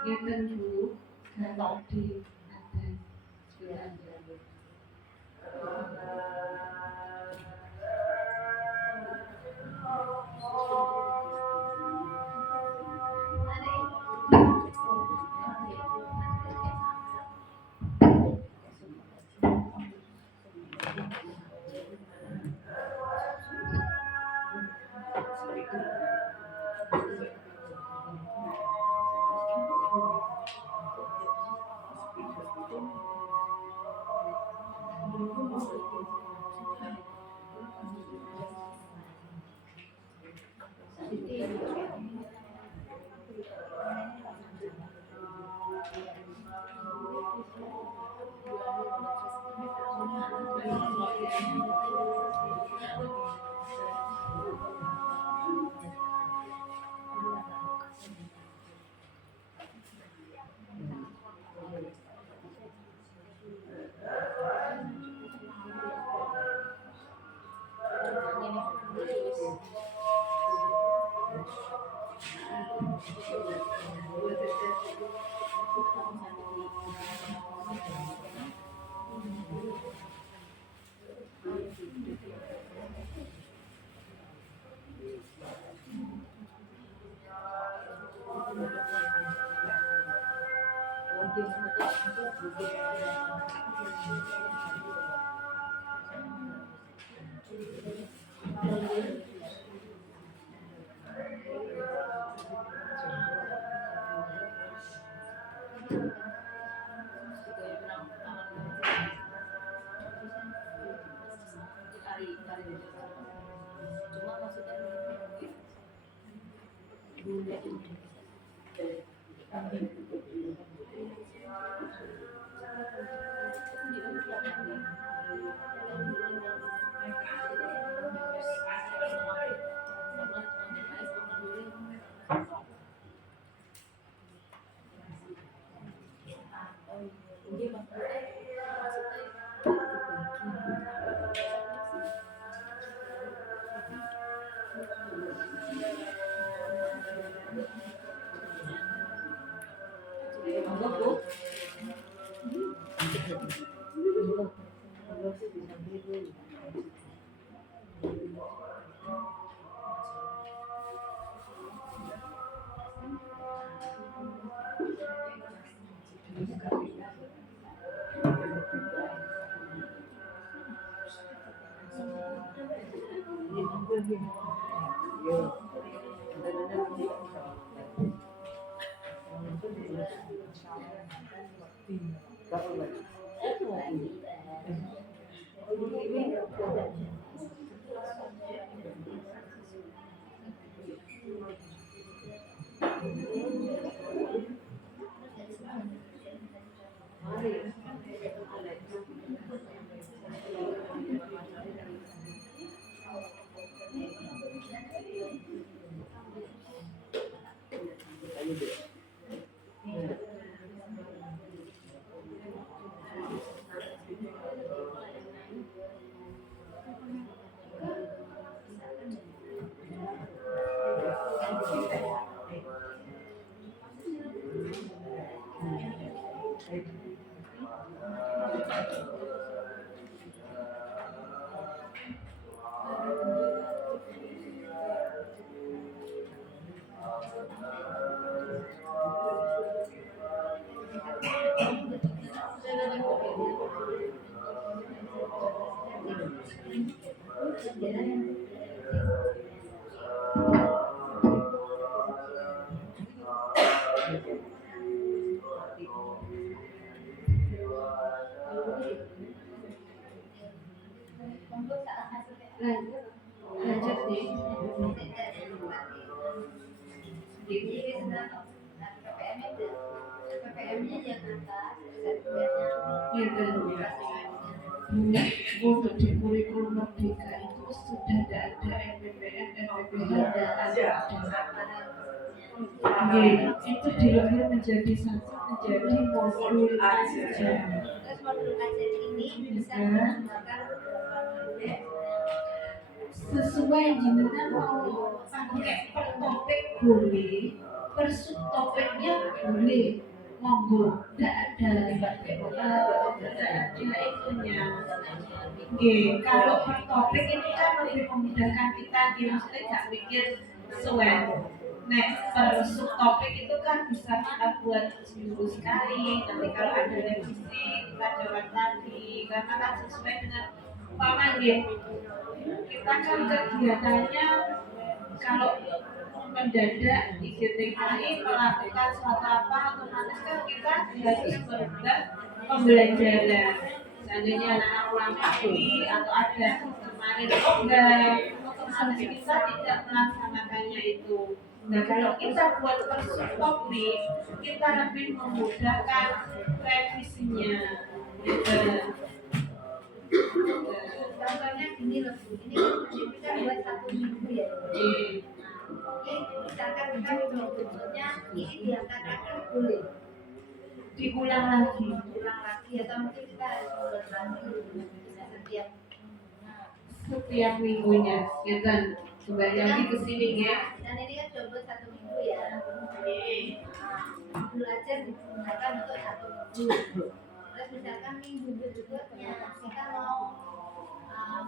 Gitu Bu, kalau di Lanjut nih. PPM-nya Jakarta, sertifikatnya Untuk di kurikulum Merdeka itu sudah tidak ada MPPM, MPPH, dan ada. Itu dilebur menjadi satu, menjadi modul aja. Terus modul ajar ini bisa menggunakan Sesuai jenengan mau pakai per topik boleh, per subtopiknya boleh, monggo, tidak ada itunya. Kalau per topik ini kan lebih memudahkan kita, maksudnya nggak mikir sesuai. Nah, per subtopik itu kan bisa kita buat seminggu sekali. Nanti kalau ada revisi kita jawab lagi, karena kan sesuai dengan paman kita kan kegiatannya kalau mendadak IGTKI melakukan suatu apa otomatis kan kita harus berbuat pembelajaran. Seandainya anak ulang kali atau ada kemarin enggak, otomatis kita tidak melaksanakannya itu. Nah kalau kita buat per topik, kita lebih memudahkan revisinya. contohnya gini loh, ini kita buat 1 minggu ya. Ini misalkan kita bentuknya ini diangkat lagi boleh diulang lagi atau mungkin kita harus ulang lagi setiap minggunya, gitu. Kembali lagi ke sini ya. Dan ini kan coba 1 minggu ya. Belajar digunakan untuk 1 minggu. Terus misalkan minggu berikutnya kita mau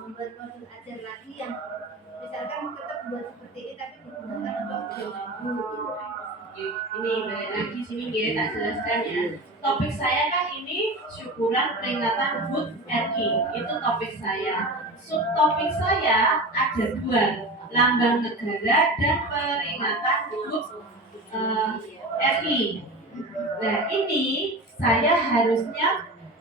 membuat modul ajar lagi yang misalkan tetap buat seperti ini tapi digunakan untuk 2 minggu. Ini balik lagi sini ya, tak jelaskan ya. Topik saya kan ini syukuran peringatan HUT RI, itu topik saya. Subtopik saya ada 2, lambang negara dan peringatan HUT RI. Nah ini saya harusnya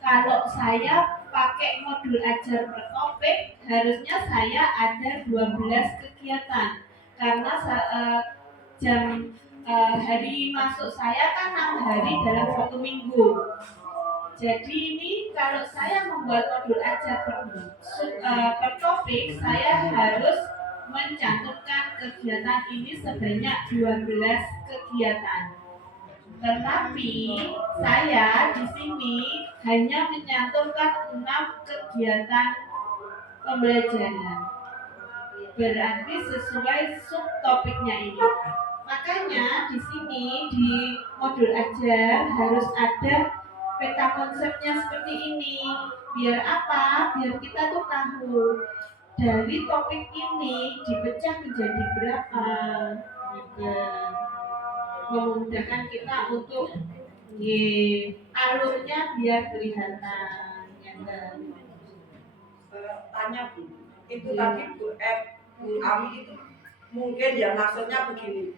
kalau saya pakai modul ajar per topik harusnya saya ada 12 kegiatan karena jam hari masuk saya kan 6 hari dalam 1 minggu. Jadi ini kalau saya membuat modul ajar per topik saya harus mencantumkan kegiatan ini sebanyak 12 kegiatan. Tetapi saya di sini hanya mencantumkan 6 kegiatan pembelajaran. Berarti sesuai subtopiknya ini. Makanya di sini di modul ajar harus ada peta konsepnya seperti ini. Biar apa? Biar kita tuh tahu dari topik ini dipecah menjadi berapa. Gitu. Memudahkan kita untuk alurnya biar kelihatan. Tanya Bu, itu tadi Bu Ami itu mungkin ya maksudnya begini,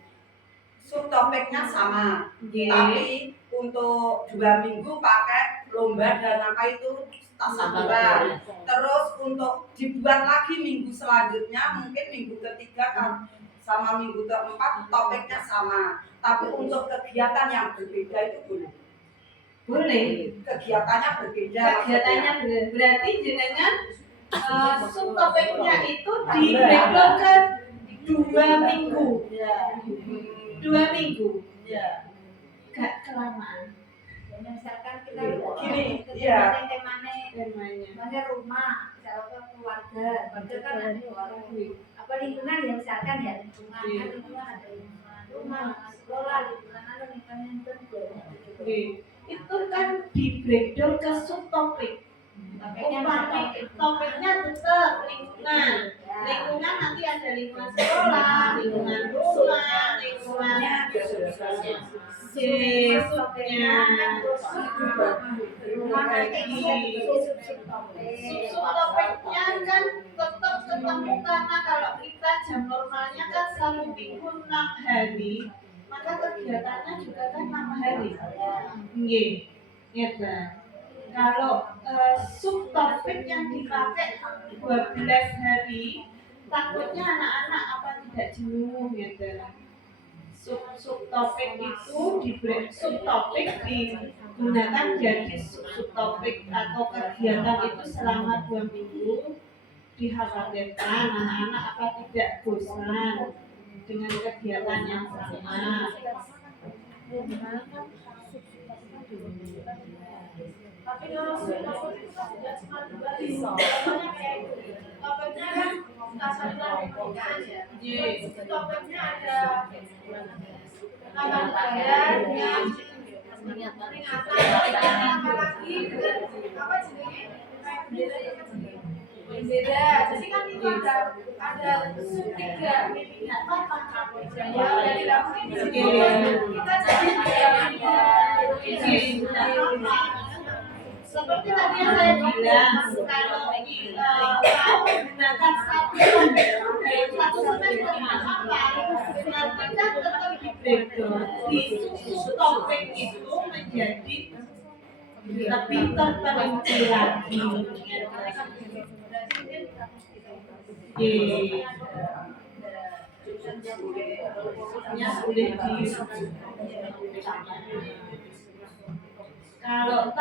subtopiknya sama, tapi untuk 2 minggu pakai lomba dan apa itu tasawuran. Terus untuk dibuat lagi minggu selanjutnya mungkin minggu ketiga kan sama minggu keempat topiknya sama, tapi untuk kegiatan yang berbeda itu boleh. Kegiatannya berbeda. Berarti jenengan subtopiknya itu di breakdown ke 2 minggu. 2 minggu. Gak kelamaan. Misalkan kita Gini, temanya rumah, misalkan keluarga kan ada apa lingkungan ya misalkan ya lingkungan ada lingkungan rumah, sekolah, lingkungan kerja. Itu kan di breakdown ke subtopik. Topiknya tetap lingkungan. Lingkungan nanti ada lingkungan sekolah, lingkungan rumah, lingkungannya subtopiknya kan tetap ketemu karena kalau kita jam normalnya kan 1 minggu 6 hari, maka kegiatannya juga kan 6 hari. Gitu. Kalau subtopik yang dipakai 12 hari, takutnya anak-anak apa tidak jenuh gitu. Subtopik itu subtopik digunakan jadi subtopik atau kegiatan itu selama 2 minggu. Dikhawatirkan anak-anak apa tidak bosan dengan kegiatan yang sama. Tapi kalau subtopik itu tidak cuma dibalik, topiknya kan tasawuran pernikahan ya. Topiknya ada lambang negara dengan peringatan apalagi dengan apa jenisnya bendera. Jadi kan itu ada sub 3 ya dari langsung kita jadi seperti tadi yang saya bilang, kalau mau menggunakan satu semester apa, nanti kan tetap di breakdown. Di subtopik itu menjadi lebih terperinci lagi. Ya boleh di kalau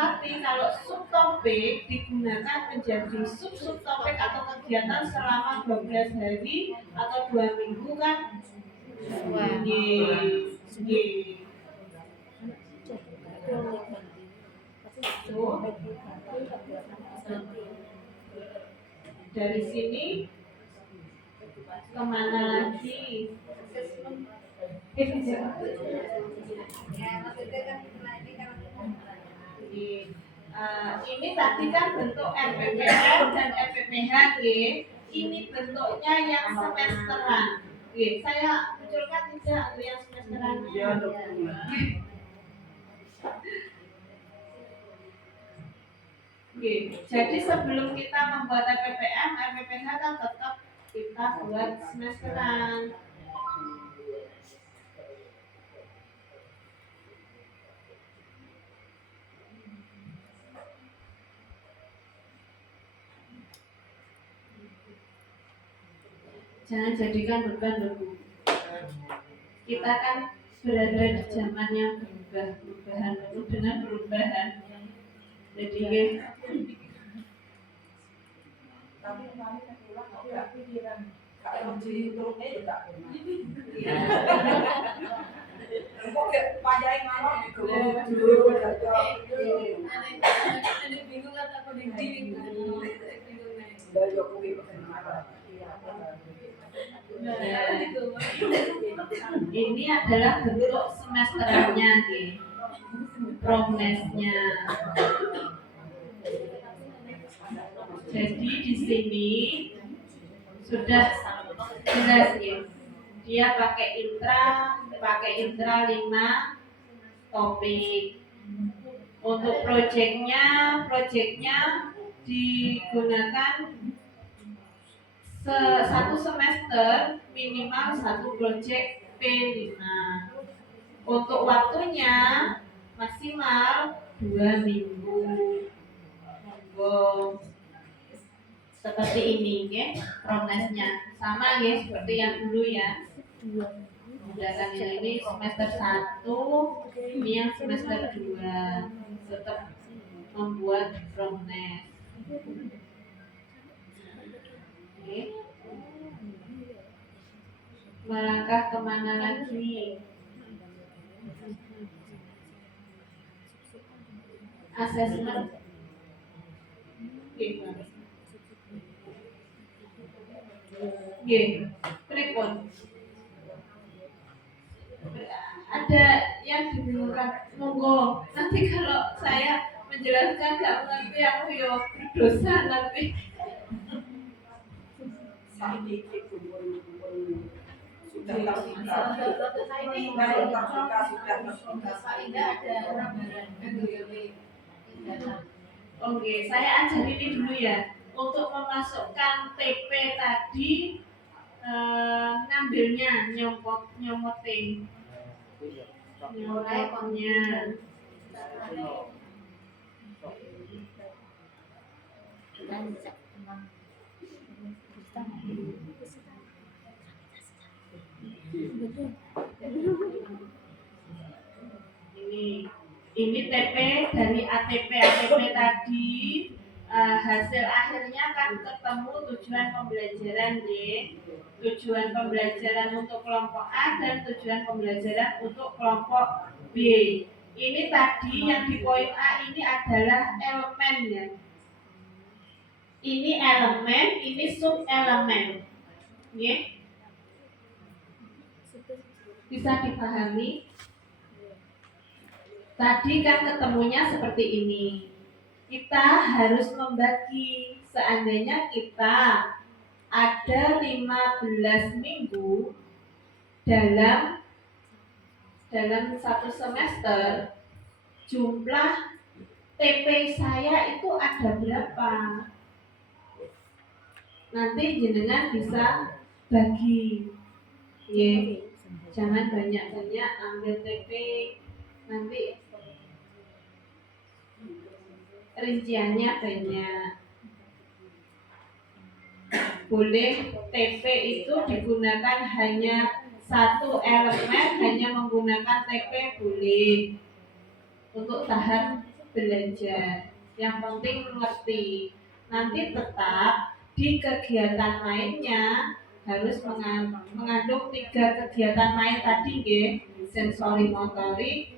subtopik digunakan menjadi subtopik atau kegiatan selama 12 hari atau 2 minggu kan. Dari sini kemana lagi? Ini tadi kan bentuk RPPR dan RPPH, ini bentuknya yang semesteran. Saya munculkan ada untuk yang semesteran. Iya, dokumen. Oke, jadi sebelum kita membuat RPPM, RPPH kan tetap kita buat semesteran. Jangan jadikan beban loh Bu. Kita kan berada di zaman yang perubahan penuh dengan perubahan. Jadi Tapi kemarin aku ulang nggak pikiran. Kalau di turunnya juga pernah. Kok gak payah ngalor di dulu Ada bingung kata aku di Dari Jokowi bagaimana? ini adalah bentuk semesterannya nih, prognosnya. Jadi di sini sudah jelas ya. Dia pakai intra 5 topik. Untuk proyeknya digunakan satu semester minimal 1 proyek P5. Untuk waktunya maksimal 2 minggu. Monggo. Seperti ini ya, prognosnya sama ya seperti yang dulu ya. Sedangkan ini semester 1, ini yang semester 2 tetap membuat prognos. Oke. Melangkah kemana lagi? Asesmen. Pripun? Ada yang dibingungkan, monggo. Nanti kalau saya menjelaskan nggak mengerti, aku yo berdosa nanti. Sudah terbuka. Ini baru terbuka sudah terbuka. Oke, saya ajarin ini dulu ya. Untuk memasukkan TP tadi ngambilnya nyomotin. Nyomotnya. Ini TP dari ATP tadi, hasil akhirnya kan ketemu tujuan pembelajaran D, tujuan pembelajaran untuk kelompok A dan tujuan pembelajaran untuk kelompok B. Ini tadi yang di poin A ini adalah elemen ya. Ini elemen, ini sub elemen. Ya. Bisa dipahami? Tadi kan ketemunya seperti ini. Kita harus membagi. Seandainya kita ada 15 minggu dalam satu semester, jumlah TP saya itu ada berapa? Nanti jenengan bisa bagi. Ya. Jangan banyak-banyak ambil TP, nanti rinciannya banyak. Boleh TP itu digunakan hanya satu elemen, hanya menggunakan TP boleh untuk tahap belajar. Yang penting mengerti. Nanti tetap di kegiatan lainnya harus mengandung 3 kegiatan main tadi nggih, sensori motorik,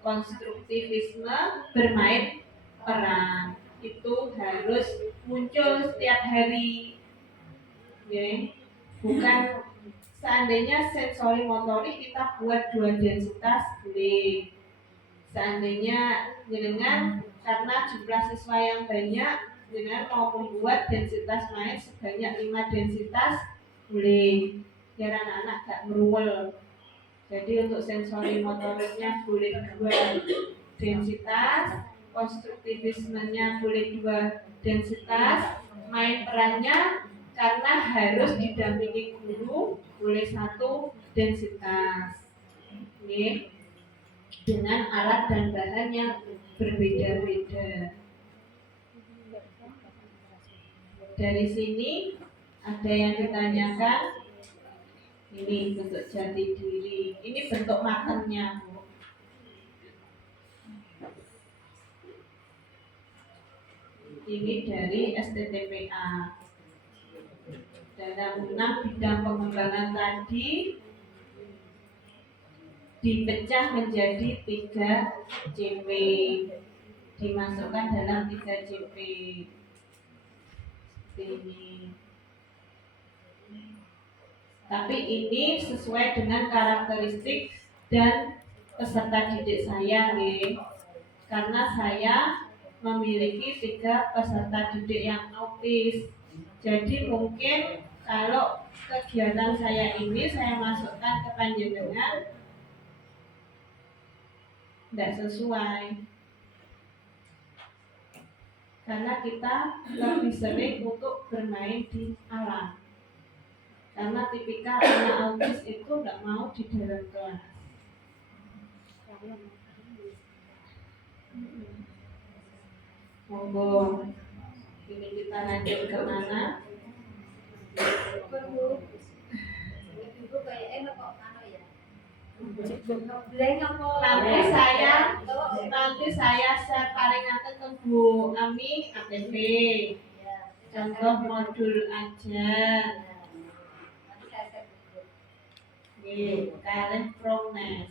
konstruktivisme, bermain peran. Itu harus muncul setiap hari. Nggih. Bukan seandainya sensori motorik kita buat 2 densitas boleh. Seandainya jenengan karena jumlah siswa yang banyak, jenengan mau membuat densitas main sebanyak 5 densitas boleh, biar anak-anak gak meruwel. Jadi untuk sensori motoriknya boleh 2 densitas, konstruktivismenya boleh 2 densitas, main perannya karena harus didampingi guru boleh 1 densitas. Oke. Dengan alat dan bahan yang berbeda-beda. Dari sini ada yang ditanyakan, ini bentuk jati diri, ini bentuk matangnya, Bu. Ini dari STTPA. Dalam 6 bidang pengembangan tadi dipecah menjadi 3 CP, dimasukkan dalam 3 CP. Ini. Tapi ini sesuai dengan karakteristik dan peserta didik saya, nih. Karena saya memiliki 3 peserta didik yang autis. Jadi mungkin kalau kegiatan saya ini saya masukkan ke panjenengan tidak sesuai. Karena kita lebih sering untuk bermain di alam. Karena tipikal anak autis itu tidak mau di dalam kelas. Monggo, ini kita lanjut ke mana? Ibu kayak enak kok mana ya? Nanti saya share palingaken ke Bu Ami ATP. Contoh modul ajar. Nggih, kalih Promes.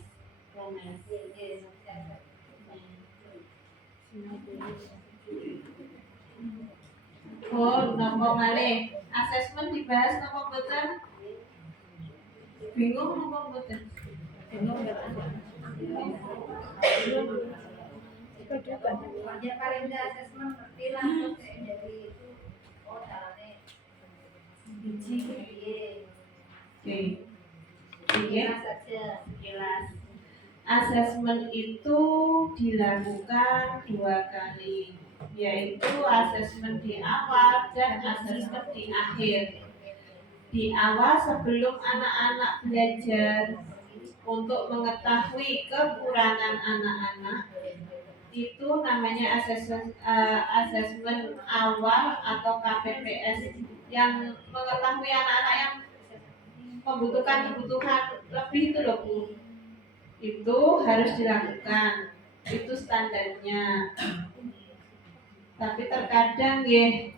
Oh, nopo malih? Asesmen dibahas nopo mboten? Bingung nopo mboten? Ya paling enggak asesmen ngerti langsung dari itu. Oh, caranya biji piye. Oke. Jelas saja. Jelas. Asesmen itu dilakukan 2 kali, yaitu asesmen di awal dan asesmen di akhir. Di awal sebelum anak-anak belajar untuk mengetahui kekurangan anak-anak, itu namanya asesmen awal atau KPPS, yang mengetahui anak-anak yang membutuhkan kebutuhan lebih itu loh, Bu. Itu harus dilakukan, itu standarnya. Tapi terkadang ya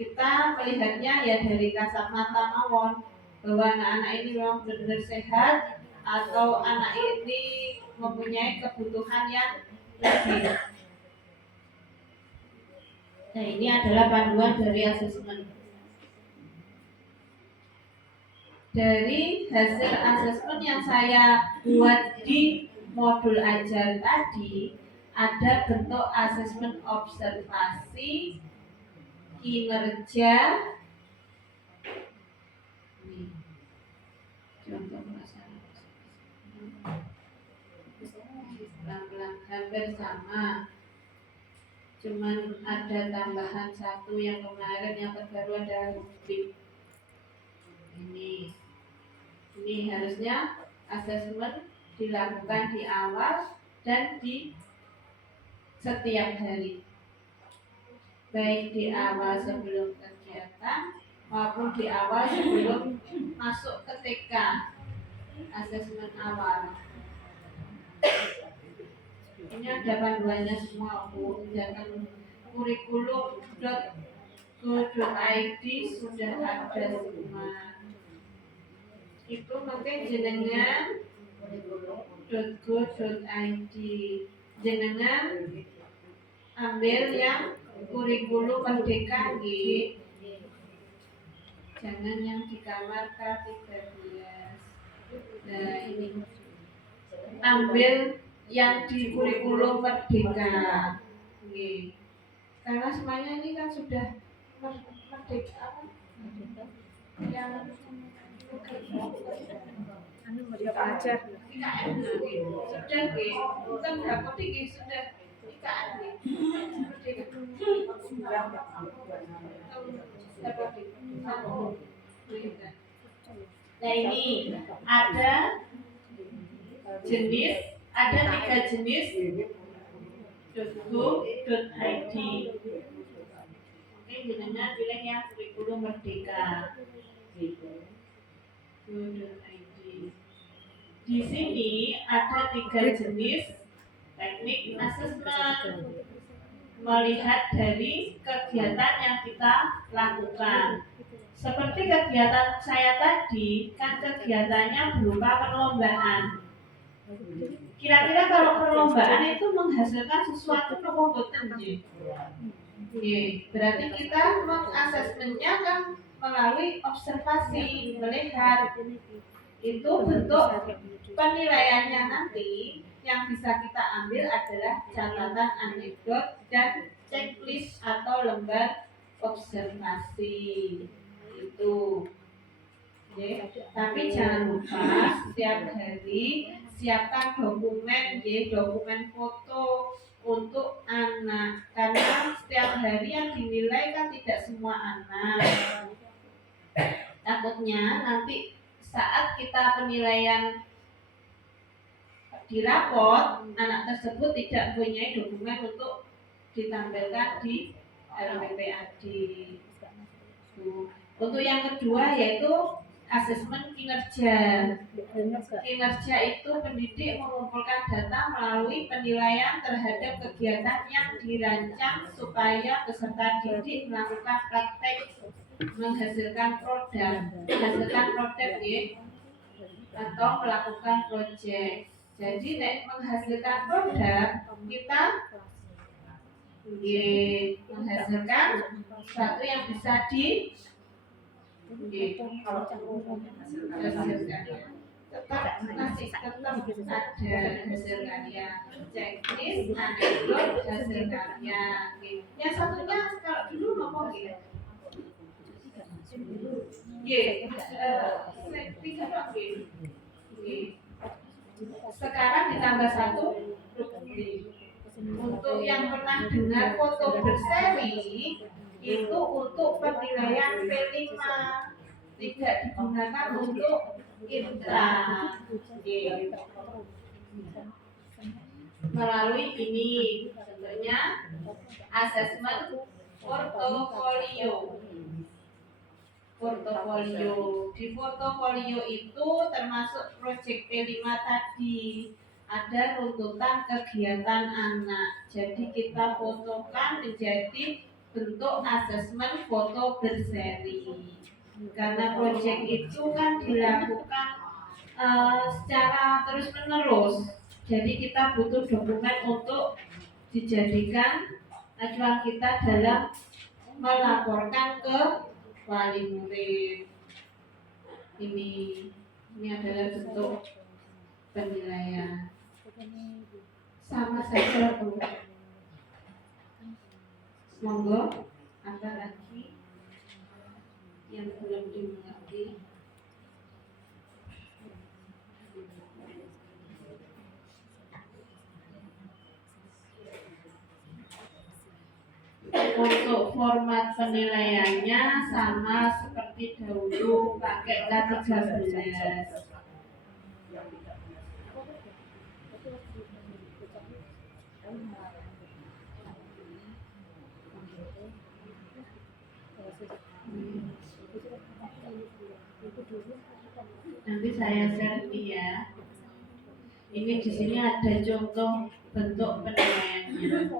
kita melihatnya ya dari kasat mata mawon, bahwa anak-anak ini memang benar-benar sehat atau anak ini mempunyai kebutuhan yang lebih. Nah, ini adalah panduan dari asesmen. Dari hasil asesmen yang saya buat di modul ajar tadi, ada bentuk asesmen observasi, kinerja, ini contoh perasaan, pelan-pelan hampir sama, cuman ada tambahan 1 yang kemarin, yang terbaru ada rubrik. Ini harusnya asesmen dilakukan di awal dan di setiap hari, baik di awal sebelum kegiatan maupun di awal sebelum masuk ke TK. Asesmen awal ini ada panduannya semua, Bu. Jangan kurikulum.go.id sudah ada semua. Itu mungkin jenengan .go.id, jenengan ambil yang kurikulum merdeka nggih. Jangan yang di kamar K13. Nah, ini ambil yang di kurikulum merdeka nggih. Karena semuanya ini kan sudah merdeka apa? Yang IKN sudah B, kan berapa tinggi sudah IKN B. Nah ini ada jenis, ada 3 jenis .go.id. Oke, jenengan pilih yang kurikulum merdeka. Go.id. Di sini ada 3 jenis teknik asesmen, melihat dari kegiatan yang kita lakukan. Seperti kegiatan saya tadi, kan kegiatannya berupa perlombaan. Kira-kira kalau perlombaan itu menghasilkan sesuatu nopo boten nggih? Nggih, berarti kita mengasesmennya kan melalui observasi, melihat. Itu bentuk penilaiannya nanti yang bisa kita ambil adalah catatan anekdot dan checklist atau lembar observasi. Itu. Oke. Tapi jangan lupa setiap hari siapkan dokumen, dokumen foto untuk anak, karena setiap hari yang dinilai kan tidak semua anak. Takutnya nanti saat kita penilaian di rapot, anak tersebut tidak mempunyai dokumen untuk ditampilkan di LPPAD. Untuk yang kedua yaitu asesmen kinerja. Kinerja itu pendidik mengumpulkan data melalui penilaian terhadap kegiatan yang dirancang supaya peserta didik melakukan praktek menghasilkan produk, atau melakukan proyek. Jadi menghasilkan produk kita menghasilkan sesuatu yang bisa tetap ada hasil karya, checklist, anekdot, hasil karya. Yang satunya kalau dulu ngomong gitu. Sekarang ditambah 1 untuk yang pernah dengar foto berseri itu untuk penilaian P5, tidak digunakan untuk intra. Melalui ini contohnya asesmen portofolio. Di portofolio itu termasuk proyek P5 tadi, ada runtutan kegiatan anak. Jadi kita fotokan menjadi bentuk asesmen foto berseri. Karena proyek itu kan dilakukan secara terus menerus. Jadi kita butuh dokumen untuk dijadikan acuan kita dalam melaporkan ke wali murid. Ini adalah bentuk penilaian. Sama saja Bu. Monggo, ada lagi yang belum dimengerti? Untuk format penilaiannya sama seperti dahulu, pakai K13. Nanti saya share ini ya. Ini di sini ada contoh bentuk penilaiannya,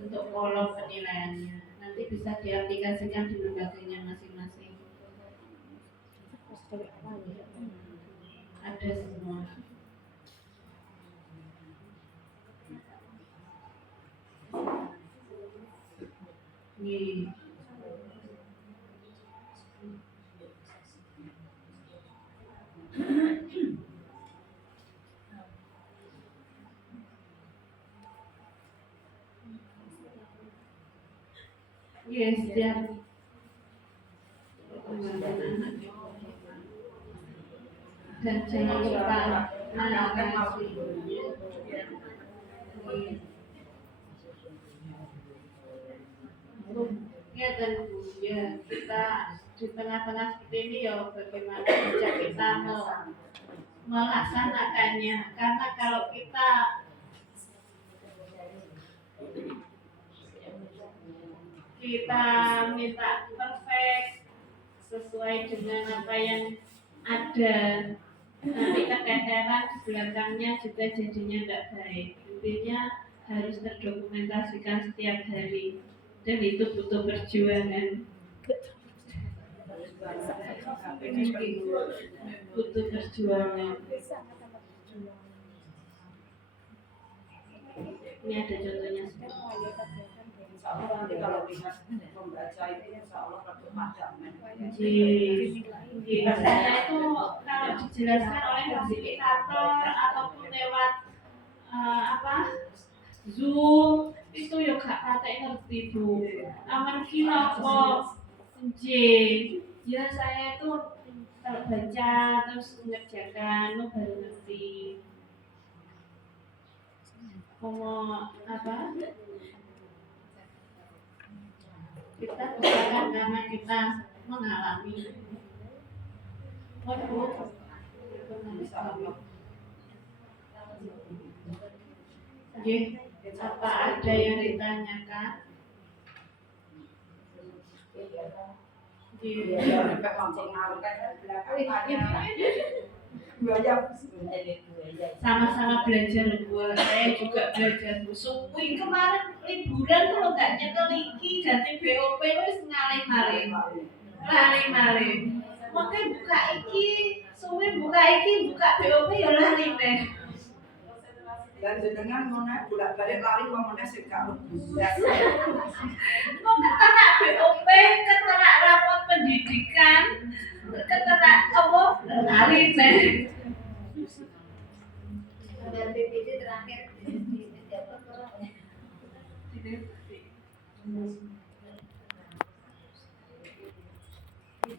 bentuk kolom penilaiannya. Nanti bisa diaplikasikan di lembaganya masing-masing. Ada semua. Nih. Yes, ya. dan jangan lupa Akan mau ya dan ya kita di tengah-tengah seperti ini ya bagaimana bisa kita melaksanakannya, karena kalau kita minta perfect sesuai dengan apa yang ada, nanti keteteran di belakangnya juga jadinya tidak baik. Intinya harus terdokumentasikan setiap hari, dan itu butuh perjuangan. Butuh perjuangan. Ini ada contohnya. Insya Allah nanti kalau lihat membaca ini insya Allah lebih padam. Biasanya itu kalau dijelaskan oleh fasilitator ataupun lewat Zoom itu ya gak patek ngerti Bu. Amargi napa ya saya itu kalau baca terus mengerjakan baru ngerti. Kita bukan karena kita mengalami. Apa ada yang ditanyakan? Sama-sama belajar Bu. Saya juga belajar Bu. Suwi kemarin liburan kalau nggak nyekel iki ganti BOP wis ngalih-ngalih. Makanya buka iki, suwi buka iki, buka BOP ya lali neh. Dan jenengan mana bolak-balik lari ngomongnya sing gak berbundas. Mau keterak BOP, keterak rapot pendidikan, keterak apa? Lali neh. Ada PPT terakhir di pejabat orang ya.